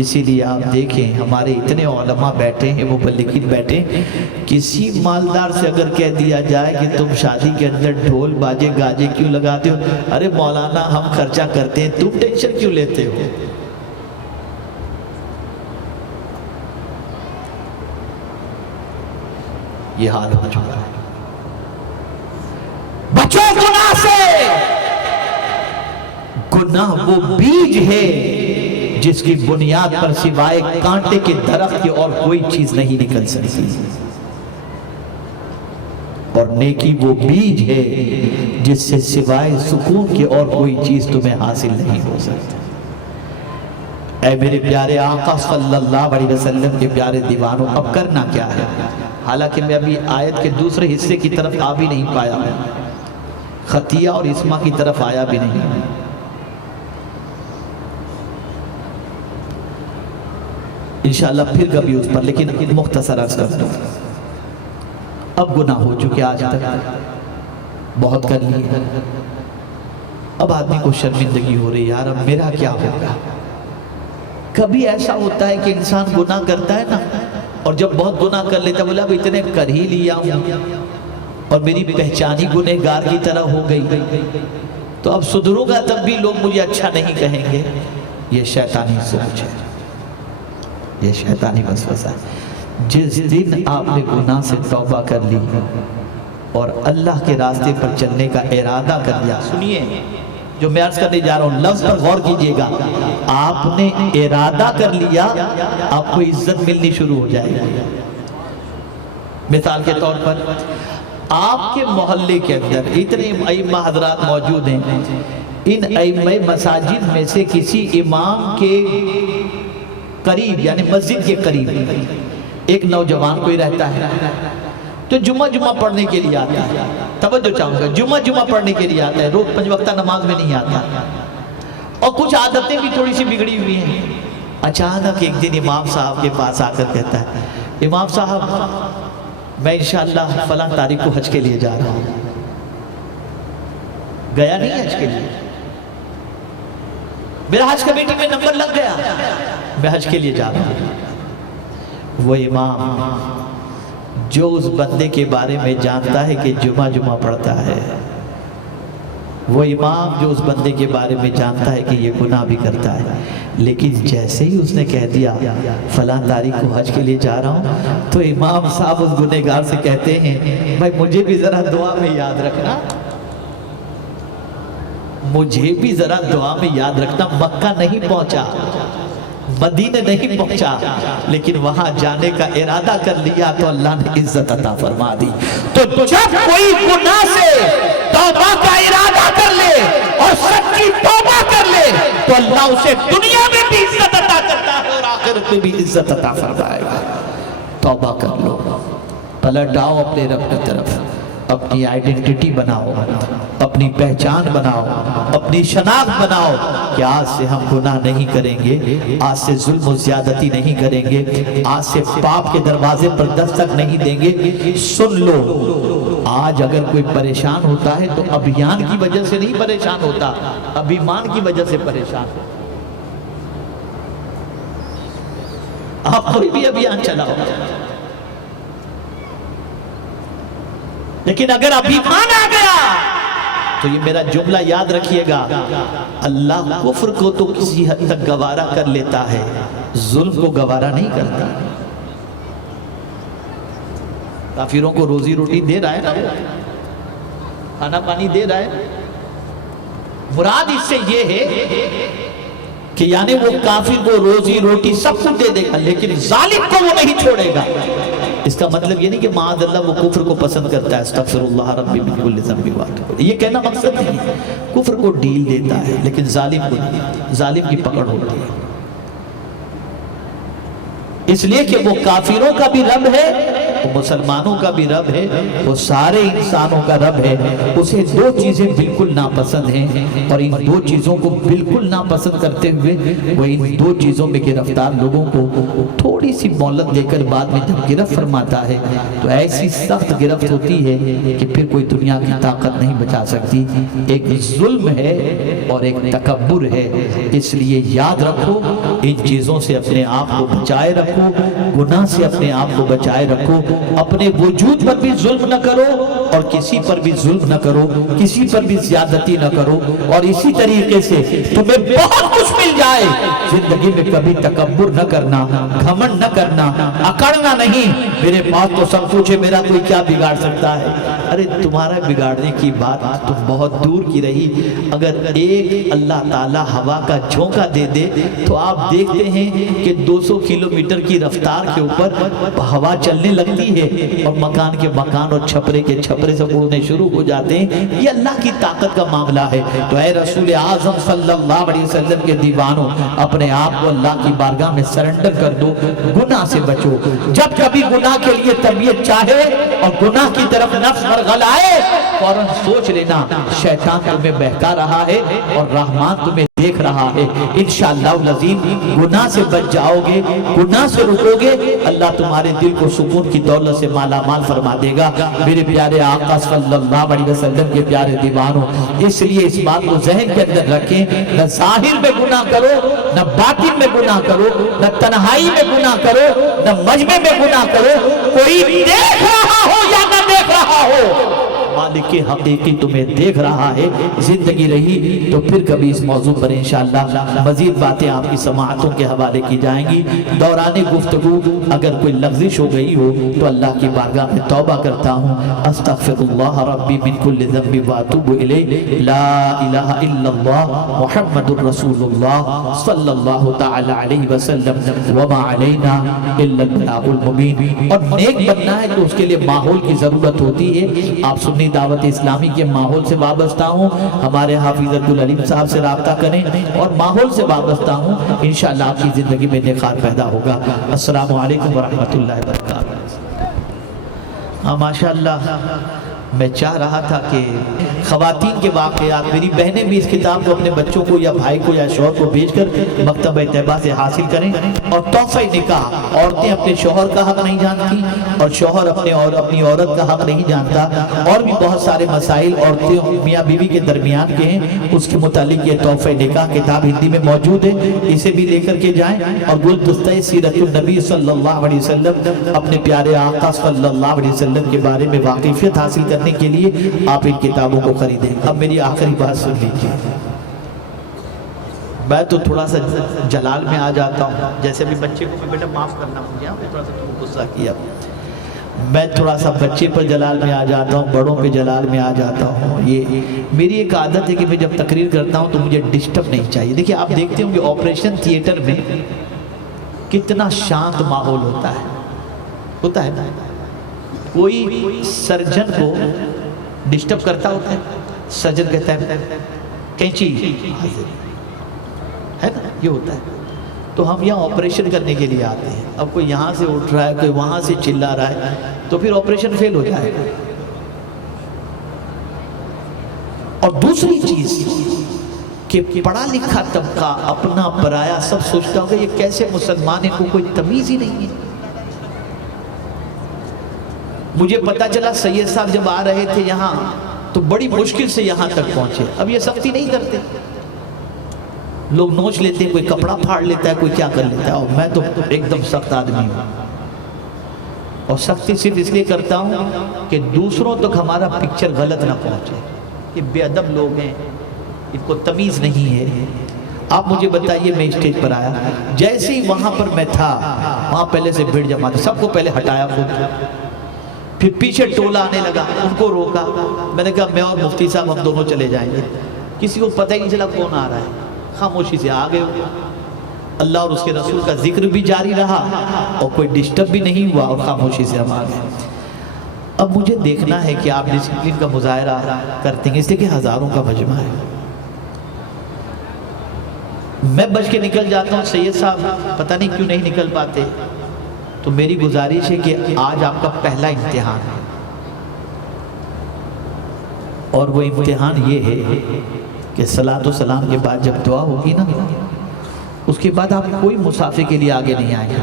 اسی لیے آپ دیکھیں ہمارے اتنے علماء بیٹھے ہیں، مبلغین بیٹھے ہیں، کسی مالدار سے اگر کہہ دیا جائے کہ تم شادی کے اندر ڈھول باجے گاجے کیوں لگاتے ہو؟ ارے مولانا ہم خرچہ کرتے ہیں، تم ٹینشن کیوں لیتے ہو؟ یہ حال ہو چکا ہے. بچو گناہ سے. گناہ وہ بیج ہے جس کی بنیاد پر سوائے کانٹے کے درخت کے اور کوئی چیز نہیں نکل سکتی، اور نیکی وہ بیج ہے جس سے سوائے سکون کے اور کوئی چیز تمہیں حاصل نہیں ہو سکتی. اے میرے پیارے آقا صلی اللہ علیہ وسلم کے پیارے دیوانوں، اب کرنا کیا ہے؟ حالانکہ میں ابھی آیت کے دوسرے حصے کی طرف آ بھی نہیں پایا، خطیہ اور اسما کی طرف آیا بھی نہیں. انشاءاللہ پھر کبھی اس پر، لیکن مختصر عرض کر دوں. اب گناہ ہو چکے، آج تک بہت کر لیے. اب آدمی کو شرمندگی ہو رہی، یار اب میرا کیا ہوگا. کبھی ایسا ہوتا ہے کہ انسان گناہ کرتا ہے نا، اور جب بہت گناہ کر لیتا ہے، بولا اب اتنے کر ہی لیا ہوں اور میری پہچانی گنہگار کی طرح ہو گئی، تو اب سدھروں گا تب بھی لوگ مجھے اچھا نہیں کہیں گے. یہ شیطانی سوچ ہے، یہ شیطانی وسوسہ ہے. جس دن آپ نے گناہ سے توبہ کر لی اور اللہ کے راستے پر چلنے کا ارادہ کر لیا، سنیے جو میں عرض کرنے جا رہا ہوں، لفظ پر غور کیجئے گا. آپ نے ارادہ کر لیا، آپ کو عزت ملنی شروع ہو جائے گی. مثال کے طور پر آپ کے محلے کے اندر اتنے ائمہ حضرات موجود ہیں، ان ائمہ مساجد میں سے کسی امام کے قریب یعنی مسجد کے قریب ایک نوجوان کوئی رہتا ہے تو جمعہ پڑھنے کے لیے آتا ہے. توجہ چاہوں گا، جمعہ پڑھنے کے لیے آتا ہے، روز 5 وقتہ نماز میں نہیں آتا، اور کچھ عادتیں بھی تھوڑی سی بگڑی ہوئی ہیں. اچانک ایک دن امام صاحب کے پاس آ کر کہتا ہے، امام صاحب میں انشاءاللہ فلاں تاریخ کو حج کے لیے جا رہا ہوں. گیا نہیں حج کے لیے، میرا حج کمیٹی میں نمبر لگ گیا، میں حج کے لیے جا رہا ہوں. وہ امام جو اس بندے کے بارے میں جانتا ہے کہ جمعہ پڑھتا ہے، وہ امام جو اس بندے کے بارے میں جانتا ہے کہ یہ گناہ بھی کرتا ہے، لیکن جیسے ہی اس نے کہہ دیا فلاں تاریخ کو حج کے لیے جا رہا ہوں، تو امام صاحب اس گنہگار سے کہتے ہیں بھائی مجھے بھی ذرا دعا میں یاد رکھنا، مجھے بھی ذرا دعا میں یاد رکھنا۔ مکہ نہیں پہنچا، مدینہ نہیں پہنچا، لیکن وہاں جانے کا ارادہ کر لیا تو اللہ نے عزت عطا فرما دی۔ تو جب کوئی گناہ سے توبہ کا ارادہ کر لے اور سچی توبہ کر لے تو اللہ اسے دنیا میں بھی عزت عطا کرتا ہے اور آخرت میں بھی عزت عطا فرمائے گا۔ توبہ کر لو، پلٹ آؤ اپنے رب کی طرف، اپنی آئیڈینٹی بناؤ، اپنی پہچان بناؤ، اپنی شناخت بناؤ کہ آج سے ہم گناہ نہیں کریں گے، آج سے ظلم و زیادتی نہیں کریں گے، آج سے پاپ کے دروازے پر دستک نہیں دیں گے۔ سن لو، آج اگر کوئی پریشان ہوتا ہے تو ابھیان کی وجہ سے نہیں پریشان ہوتا، ابھیمان کی وجہ سے پریشان ہوتا۔ آپ کوئی بھی ابھیان چلاؤ، لیکن اگر ابھیمان آ گیا تو یہ میرا جملہ یاد رکھیے گا، اللہ کفر کو تو کسی حد تک گوارا کر لیتا ہے، ظلم کو گوارا نہیں کرتا۔ کافروں کو روزی روٹی دے رہا ہے نا، کھانا پانی دے رہا ہے۔ مراد اس سے یہ ہے کہ یعنی وہ کافر کو روزی روٹی سب کچھ دے دے گا، لیکن ظالم کو وہ نہیں چھوڑے گا۔ اس کا مطلب یہ نہیں کہ معاذ اللہ وہ کفر کو پسند کرتا ہے، استغفر اللہ ربی من کل ذنب واتوب، یہ کہنا مقصد نہیں ہے۔ کفر کو ڈیل دیتا ہے لیکن ظالم کو نہیں، ظالم کی پکڑ ہوتی ہے، اس لیے کہ وہ کافروں کا بھی رب ہے، وہ مسلمانوں کا بھی رب ہے، وہ سارے انسانوں کا رب ہے۔ اسے دو چیزیں بالکل ناپسند ہیں، اور ان دو چیزوں کو بالکل ناپسند کرتے ہوئے وہ ان دو چیزوں میں گرفتار لوگوں کو تھوڑی سی مہلت دے کر بعد میں جب گرفت فرماتا ہے تو ایسی سخت گرفت ہوتی ہے کہ پھر کوئی دنیا کی طاقت نہیں بچا سکتی۔ ایک ظلم ہے اور ایک تکبر ہے، اس لیے یاد رکھو ان چیزوں سے اپنے آپ کو بچائے رکھو، گناہ سے اپنے آپ کو بچائے رکھو، اپنے وجود پر بھی ظلم نہ کرو اور کسی پر بھی ظلم نہ کرو، کسی پر بھی زیادتی نہ کرو، اور اسی طریقے سے تمہیں بہت کچھ مل جائے زندگی میں کبھی تکبر نہ کرنا، گھمنڈ نہ کرنا، اکڑنا نہیں۔ میرے پاس تو سب کچھ ہے، میرا کوئی کیا بگاڑ سکتا ہے؟ ارے تمہارا بگاڑنے کی بات تو بہت دور کی رہی، اگر ایک اللہ تعالیٰ ہوا کا جھونکا دے دے تو آپ دیکھتے ہیں کہ 200 کلومیٹر کی رفتار کے اوپر ہوا چلنے لگتی ہے اور مکان کے مکان اور چھپرے کے چھپرے سے اڑنے شروع ہو جاتے ہیں۔ یہ اللہ کی طاقت کا معاملہ ہے۔ تو اے رسول اعظم صلی اللہ علیہ وسلم کے دیوانوں، اپنے آپ کو اللہ کی بارگاہ میں سرنڈر کر دو، گناہ سے بچو۔ جب کبھی گناہ کے لیے طبیعت چاہے اور گناہ کی طرف نفس مرغل آئے، فوراً سوچ لینا شیطان تمہیں بہکا رہا ہے اور رحمان تمہیں دیکھ رہا ہے۔ انشاءاللہ العظیم گناہ سے بچ جاؤ گے، گناہ سے رکو گے، اللہ تمہارے دل کو سکون کی دولت سے مالا مال فرما دے گا۔ میرے پیارے آقا صلی اللہ علیہ وسلم کے پیارے دیوانوں، اس لیے اس بات کو ذہن کے اندر رکھیں، نہ ظاہر میں گناہ کرو، نہ باطن میں گناہ کرو، نہ تنہائی میں گناہ کرو، نہ مجمع میں گناہ کرو۔ کوئی دیکھ رہا ہو یا نہ دیکھ رہا ہو، مالک حقیقی تمہیں دیکھ رہا ہے۔ زندگی رہی تو پھر کبھی اس موضوع پر انشاءاللہ مزید باتیں آپ کی سماعتوں کے حوالے کی جائیں گی۔ دوران گفتگو اگر کوئی لغزش ہو گئی ہو تو اللہ کی بارگاہ میں توبہ کرتا ہوں، استغفر اللہ ربی من کل ذنب واتوب الیہ، لا الہ الا اللہ محمد رسول اللہ صلی اللہ تعالی علیہ وسلم، وما علینا الا البلاغ المبین۔ اور نیک بننا ہے تو اس کے لیے ماحول کی ضرورت ہوتی ہے۔ آپ سنی دعوت اسلامی کے ماحول سے وابستہ ہوں، ہمارے حافظ عبدالعلیم صاحب سے رابطہ کریں، اور ماحول سے وابستہ ہوں، انشاءاللہ آپ کی زندگی میں نخار پیدا ہوگا۔ السلام علیکم ورحمۃ اللہ وبرکاتہ۔ ماشاءاللہ میں چاہ رہا تھا کہ خواتین کے واقعات، میری بہنیں بھی اس کتاب کو اپنے بچوں کو یا بھائی کو یا شوہر کو بھیج کر مکتبہ طیبہ سے حاصل کریں، اور تحفہ نکاح، عورتیں اپنے شوہر کا حق نہیں جانتی اور شوہر اپنی عورت کا حق نہیں جانتا، اور بھی بہت سارے مسائل عورتیں میاں بیوی کے درمیان کے ہیں، اس کے متعلق یہ تحفہ نکاح کتاب ہندی میں موجود ہے، اسے بھی لے کر کے جائیں، اور گلدستہ سیرت النبی صلی اللہ علیہ وسلم، اپنے پیارے آقا صلی اللہ علیہ وسلم کے بارے میں واقفیت حاصل کریں۔ کرنے کے لیے آپ ان کتابوں کو خریدیں۔ اب میری آخری بات سن لیجیے، میں تو تھوڑا سا جلال میں آ جاتا ہوں، جیسے بھی بچے کو بیٹا معاف کرنا مجھے، تھوڑا سا تم غصہ کیا، میں تھوڑا سا بچے پر جلال میں آ جاتا ہوں، بڑوں پہ جلال میں آ جاتا ہوں۔ یہ میری ایک عادت ہے کہ میں جب تقریر کرتا ہوں تو مجھے ڈسٹرب نہیں چاہیے۔ دیکھیں آپ دیکھتے ہوں کہ آپریشن تھیٹر میں کتنا شانت ماحول ہوتا ہے نا، کوئی سرجن کو ڈسٹرب کرتا ہوتا ہے، سرجن کہتا ہے کینچی ہے نا، یہ ہوتا ہے۔ تو ہم یہاں آپریشن کرنے کے لیے آتے ہیں، اب کوئی یہاں سے اٹھ رہا ہے، کوئی وہاں سے چلا رہا ہے، تو پھر آپریشن فیل ہو جائے گا۔ اور دوسری چیز کہ پڑھا لکھا طبقہ اپنا پرایا سب سوچتا ہوگا یہ کیسے مسلمان ہیں، کو کوئی تمیز ہی نہیں ہے۔ مجھے پتا چلا سید صاحب جب آ رہے تھے یہاں تو بڑی مشکل سے یہاں تک پہنچے، اب یہ سختی نہیں کرتے، لوگ نوچ لیتے ہیں، کوئی کپڑا پھاڑ لیتا ہے، کوئی کیا کر لیتا ہے، اور میں تو ایک دم سخت آدمی ہوں، اور سختی صرف اس لیے کرتا ہوں کہ دوسروں تک ہمارا پکچر غلط نہ پہنچے۔ یہ بے ادب لوگ ہیں، ان کو تمیز نہیں ہے۔ آپ مجھے بتائیے، میں اسٹیج پر آیا، جیسے ہی وہاں پر میں تھا، وہاں پہلے سے بھیڑ جمع تھا، سب کو پہلے ہٹایا خود، پھر پیچھے ٹولا آنے لگا، ان کو روکا، میں نے کہا میں اور مفتی صاحب ہم دونوں چلے جائیں گے۔ کسی کو پتہ ہی نہیں چلا کون آ رہا ہے، خاموشی سے آ گئے، اللہ اور اس کے رسول کا ذکر بھی جاری رہا اور کوئی ڈسٹرب بھی نہیں ہوا، اور خاموشی سے ہم آ گئے۔ اب مجھے دیکھنا ہے کہ آپ ڈسپلن کا مظاہرہ کرتے ہیں، اس لیے کہ ہزاروں کا مجمع ہے، میں بچ کے نکل جاتا ہوں، سید صاحب پتہ نہیں کیوں نہیں نکل پاتے، تو میری گزارش ہے کہ آج آپ کا پہلا امتحان ہے، اور وہ امتحان یہ ہے کہ صلاۃ و سلام کے بعد جب دعا ہوگی نا، اس کے بعد آپ کوئی مسافے کے لیے آگے نہیں آئیں گے،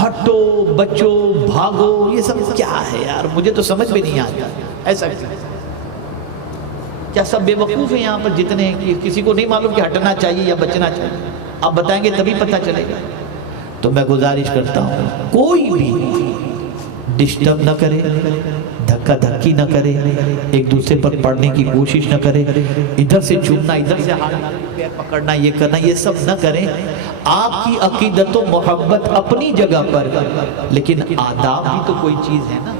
ہٹو بچو بھاگو، یہ سب کیا ہے یار، مجھے تو سمجھ بھی نہیں آتا ایسا کیا سب بے وقوف ہیں یہاں پر جتنے ہیں، کسی کو نہیں معلوم کہ ہٹنا چاہیے یا بچنا چاہیے، آپ بتائیں گے تبھی پتہ چلے گا۔ تو میں گزارش کرتا ہوں کوئی بھی ڈسٹرب نہ کرے، دھکا دھکی نہ کرے، ایک دوسرے پر پڑھنے کی کوشش نہ کرے، ادھر سے چومنا، ادھر سے ہاتھ پیر پکڑنا، یہ کرنا، یہ سب نہ کریں۔ آپ کی عقیدت و محبت اپنی جگہ پر، لیکن آداب بھی تو کوئی چیز ہے نا،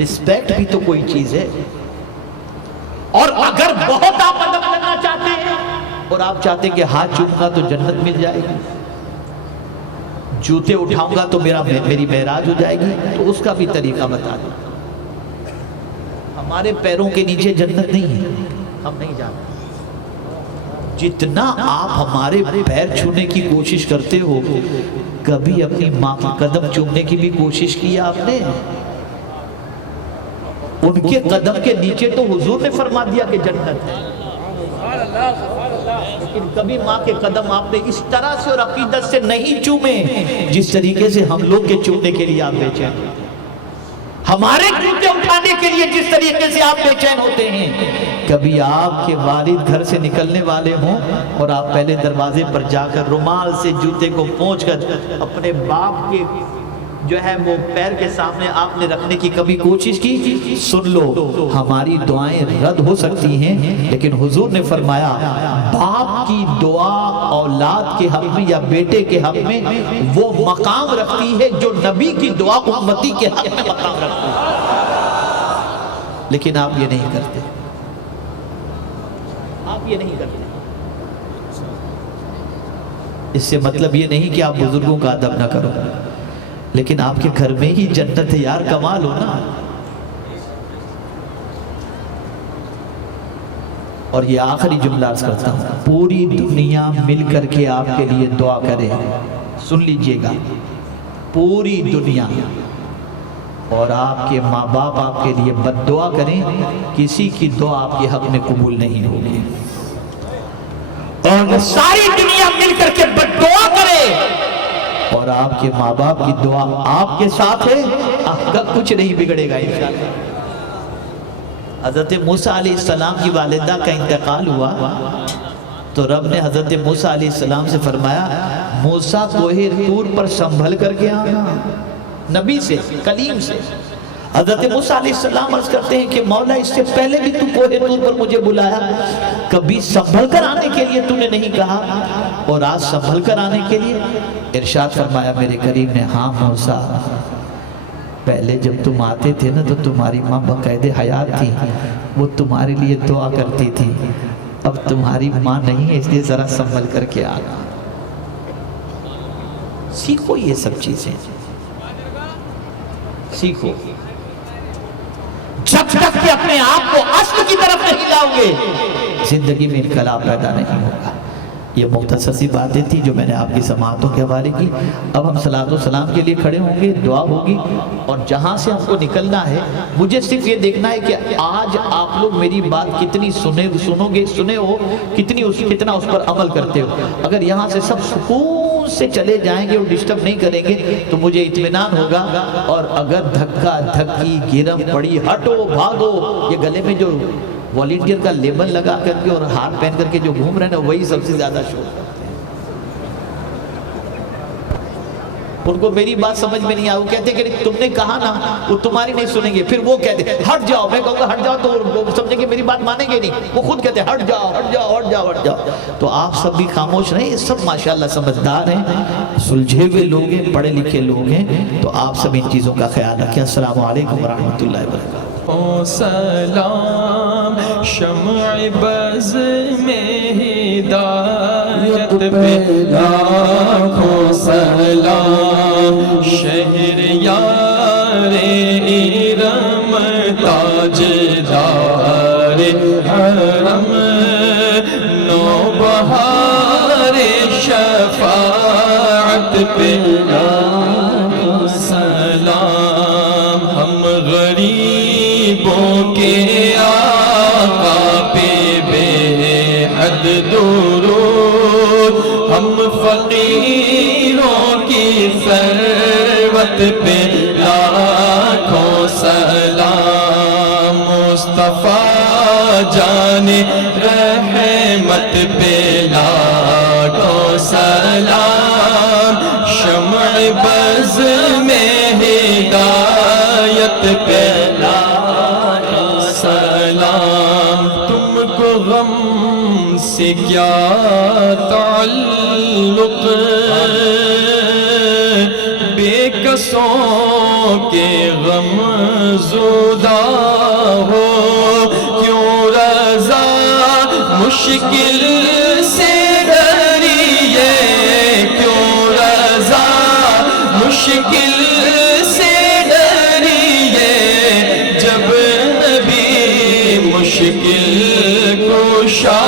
رسپیکٹ بھی تو کوئی چیز ہے، اور اگر بہت آپ ادب کرنا چاہتے ہیں اور آپ چاہتے ہیں کہ ہاتھ چوموں گا تو جنت مل جائے گی، جوتے اٹھاؤں گا تو میری معراج ہو جائے گی، تو اس کا بھی طریقہ بتا دیں۔ ہمارے پیروں کے نیچے جنت نہیں ہے، ہم نہیں جانتے۔ جتنا آپ ہمارے پیر چھونے کی کوشش کرتے ہو، کبھی اپنی ماں کے قدم چومنے کی بھی کوشش کی آپ نے؟ ان کے قدم کے نیچے تو حضور نے فرما دیا کہ جنت ہے، لیکن کبھی ماں کے قدم آپ نے اس طرح سے اور عقیدت سے نہیں چومے جس طریقے سے ہم لوگ کے چومنے کے لیے آپ بے چین، ہمارے جوتے اٹھانے کے لیے جس طریقے سے آپ بے چین ہوتے ہیں۔ کبھی آپ کے والد گھر سے نکلنے والے ہوں اور آپ پہلے دروازے پر جا کر رومال سے جوتے کو پونچھ کر اپنے باپ کے جو ہے وہ پیر کے سامنے آپ نے رکھنے کی کبھی کوشش کی؟ سن لو، ہماری دعائیں رد ہو سکتی ہیں، لیکن حضور نے فرمایا باپ کی دعا اولاد کے حق میں یا بیٹے کے حق میں وہ مقام رکھتی ہے جو نبی کی دعا امتی کے حق میں مقام رکھتی ہے، لیکن آپ یہ نہیں کرتے، آپ یہ نہیں کرتے۔ اس سے مطلب یہ نہیں کہ آپ بزرگوں کا ادب نہ کرو، لیکن آپ کے گھر میں ہی جنت ہے یار، کمال ہو نا۔ اور یہ آخری جملہ عرض کرتا ہوں، پوری دنیا مل کر کے آپ کے لیے دعا کرے، سن لیجئے گا، پوری دنیا، اور آپ کے ماں باپ آپ کے لیے بد دعا کریں، کسی کی دعا آپ کے حق میں قبول نہیں ہوگی، اور ساری دنیا مل کر کے بد دعا کرے اور آپ کے ماں باپ کی دعا آپ کے ساتھ ہے، آپ کا کچھ نہیں بگڑے گا انشاءاللہ۔ حضرت موسیٰ علیہ السلام کی والدہ کا انتقال ہوا تو رب نے حضرت موسیٰ علیہ السلام سے فرمایا موسیٰ کوہ طور پر سنبھل کر کے آنا، نبی سے، کلیم سے، حضرت موسیٰ علیہ السلام عرض کرتے ہیں کہ مولا اس سے پہلے بھی تو کوہ طور پر مجھے بلایا، کبھی سنبھل کر آنے کے لیے تو نے نہیں کہا، اور آج سنبھل کر آنے کے لیے؟ ارشاد فرمایا میرے کریم نے، ہاں موسیٰ، پہلے جب تم آتے تھے نا تو تمہاری ماں باقاعد حیات تھی، وہ تمہارے لیے دعا کرتی تھی، اب تمہاری ماں نہیں ہے اس لیے ذرا سنبھل کر کے آنا۔ سیکھو یہ سب چیزیں، سیکھو، جب تک کہ اپنے آپ کو اصل کی طرف نہیں لاؤ گے زندگی میں انقلاب پیدا نہیں ہوگا۔ یہ مختصر سی باتیں تھی جو میں نے آپ کی سماعتوں کے حوالے کی۔ اب ہم صلاۃ و سلام کے لیے کھڑے ہوں گے، دعا ہوگی، اور جہاں سے ہم کو نکلنا ہے مجھے صرف یہ دیکھنا ہے کہ آج آپ لوگ میری بات کتنی سنے ہو، کتنا اس پر عمل کرتے ہو۔ اگر یہاں سے سب سکون سے چلے جائیں گے اور ڈسٹرب نہیں کریں گے تو مجھے اطمینان ہوگا، اور اگر دھکا دھکی گرم پڑی ہٹو بھاگو، یہ گلے میں جو والنٹیئر کا لیبل لگا کر کے اور ہاتھ پہن کر کے جو گھوم رہے ہیں وہی سب سے زیادہ شور کرتے ہیں۔ ان کو میری بات سمجھ میں نہیں آئی، وہ کہتے ہیں کہ تم نے کہا نا، وہ تمہاری نہیں سنیں گے، پھر وہ کہتے ہیں ہٹ جاؤ، میں کہوں گا ہٹ جاؤ تو وہ سمجھیں گے میری بات مانیں گے نہیں، وہ خود کہتے ہیں ہٹ جاؤ ہٹ جاؤ ہٹ جاؤ ہٹ جاؤ۔ تو آپ سب بھی خاموش رہیں، سب ماشاءاللہ سمجھدار ہیں، سلجھے ہوئے لوگ ہیں، پڑھے لکھے لوگ ہیں، تو آپ سب ان چیزوں کا خیال رکھیں۔ السلام علیکم ورحمۃ اللہ وبرکاتہ۔ سلام شمع بز میں ہدایت پہ لاکھوں سلام، شہر یار ارم تاجدار حرم، نوبہار شفاعت پہ لاکھوں سلام، ہم غریبوں کے آقا پہ بے حد درود، ہم فقیروں کی ثروت پہ لاکھوں سلام، مصطفیٰ جان رحمت پہ لاکھوں سلام، شمع بز میں ہدایت پہ لاکھوں سلام۔ تم کو غم سے کیا تعلق، بے کسوں کے غم زدہ ہو، کیوں رضا مشکل سے ڈریے، کیوں رضا مشکل سے ڈریے، جب نبی مشکل کشا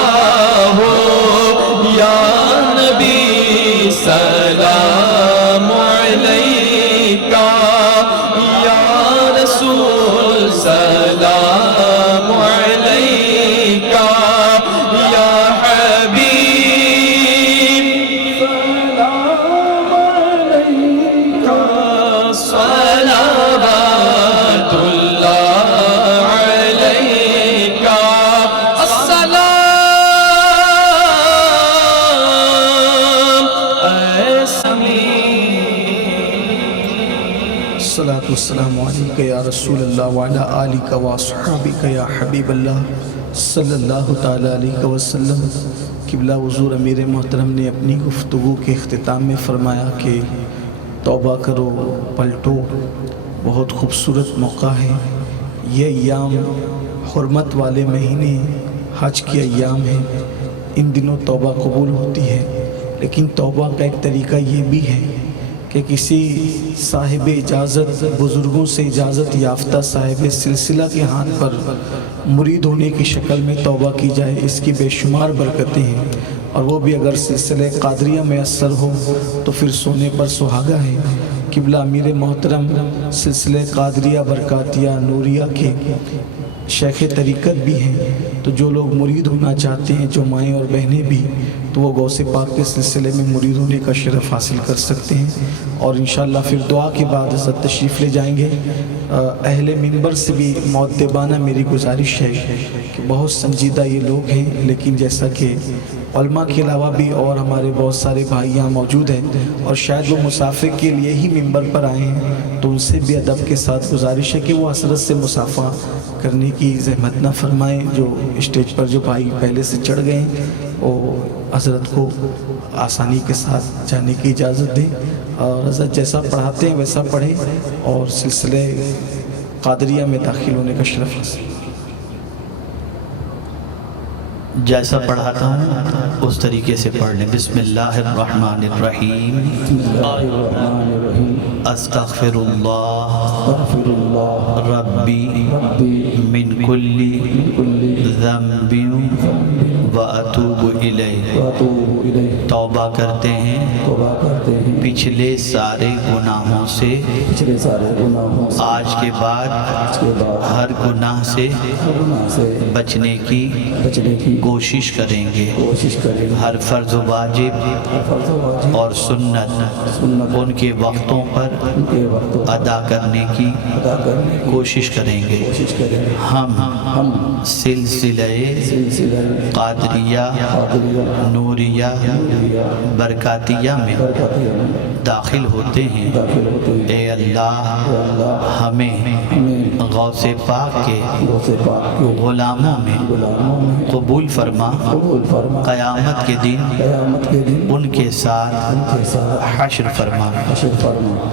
ہو، یا نبی سلام علیکہ، یا رسول سلام علیکہ، یا حبیب سلام علیکہ، صلوات اللہ علیکہ، السلام اے سمیع۔ الصلاة والسلام علیکہ یا رسول اللہ وعلا آلکہ واصحابکہ یا حبیب اللہ صلی اللہ تعالیٰ علیہ وسلم۔ قبلہ حضور امیر محترم نے اپنی گفتگو کے اختتام میں فرمایا کہ توبہ کرو، پلٹو، بہت خوبصورت موقع ہے یہ، ایام حرمت والے مہینے حج کے ایام ہیں، ان دنوں توبہ قبول ہوتی ہے، لیکن توبہ کا ایک طریقہ یہ بھی ہے کہ کسی صاحب اجازت، بزرگوں سے اجازت یافتہ صاحب سلسلہ کے ہاتھ پر مرید ہونے کی شکل میں توبہ کی جائے، اس کی بے شمار برکتیں ہیں، اور وہ بھی اگر سلسلہ قادریہ میں اثر ہو تو پھر سونے پر سہاگا ہے۔ قبلہ امیر محترم سلسلہ قادریہ برکاتیہ نوریہ کے شیخ طریقت بھی ہیں، تو جو لوگ مرید ہونا چاہتے ہیں، جو مائیں اور بہنیں بھی، تو وہ غوث پاک کے سلسلے میں مرید ہونے کا شرف حاصل کر سکتے ہیں، اور انشاءاللہ پھر دعا کے بعد حضرت تشریف لے جائیں گے۔ اہل منبر سے بھی مؤدبانہ میری گزارش ہے کہ بہت سنجیدہ یہ لوگ ہیں، لیکن جیسا کہ علماء کے علاوہ بھی اور ہمارے بہت سارے بھائی یہاں موجود ہیں اور شاید وہ مسافر کے لیے ہی ممبر پر آئے ہیں، تو ان سے بھی ادب کے ساتھ گزارش ہے کہ وہ حضرت سے مصافحہ کرنے کی زحمت نہ فرمائیں۔ جو اسٹیج پر جو بھائی پہلے سے چڑھ گئے ہیں وہ حضرت کو آسانی کے ساتھ جانے کی اجازت دیں، اور حضرت جیسا پڑھاتے ہیں ویسا پڑھیں اور سلسلے قادریہ میں داخل ہونے کا شرف حاصل۔ جیسا پڑھاتا ہوں اس طریقے سے پڑھ لیں۔ بسم اللہ الرحمن الرحیم۔ استغفر اللہ ربی من کل ذنب و اتوب الیہ۔ توبہ کرتے ہیں پچھلے سارے گناہوں سے، آج کے بعد ہر گناہ سے بچنے کی کوشش کریں گے۔ ہر فرض و واجب اور سنت ان کے وقتوں پر ادا کرنے کی کوشش کریں گے۔ ہم سلسلہ قادریہ نوریہ برکاتیہ میں داخل ہوتے ہیں۔ اے اللہ ہمیں غوث پاک کے غلاموں میں قبول فرما، قیامت کے دن ان کے ساتھ حشر فرما۔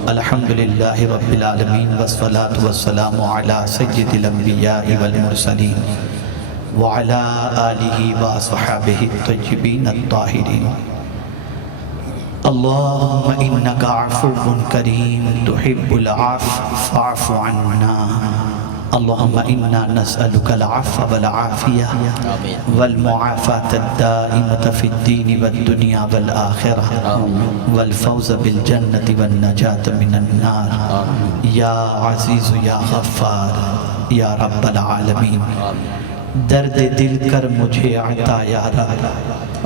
الحمدللہ رب العالمین والصلاة والسلام علی سید الانبیاء والمرسلین وعلی آلہ وصحبہ الطیبین الطاہرین۔ اللہم انکا عفو کریم تحب العفو فاعف عنا۔ اللهم إنا نسألك العفو والعافية والمعافاة الدائمة في الدين والدنيا والآخرة والفوز بالجنة والنجاة من النار يا عزيز يا غفار يا رب العالمين۔ درد دل کر مجھے عطا یا رب،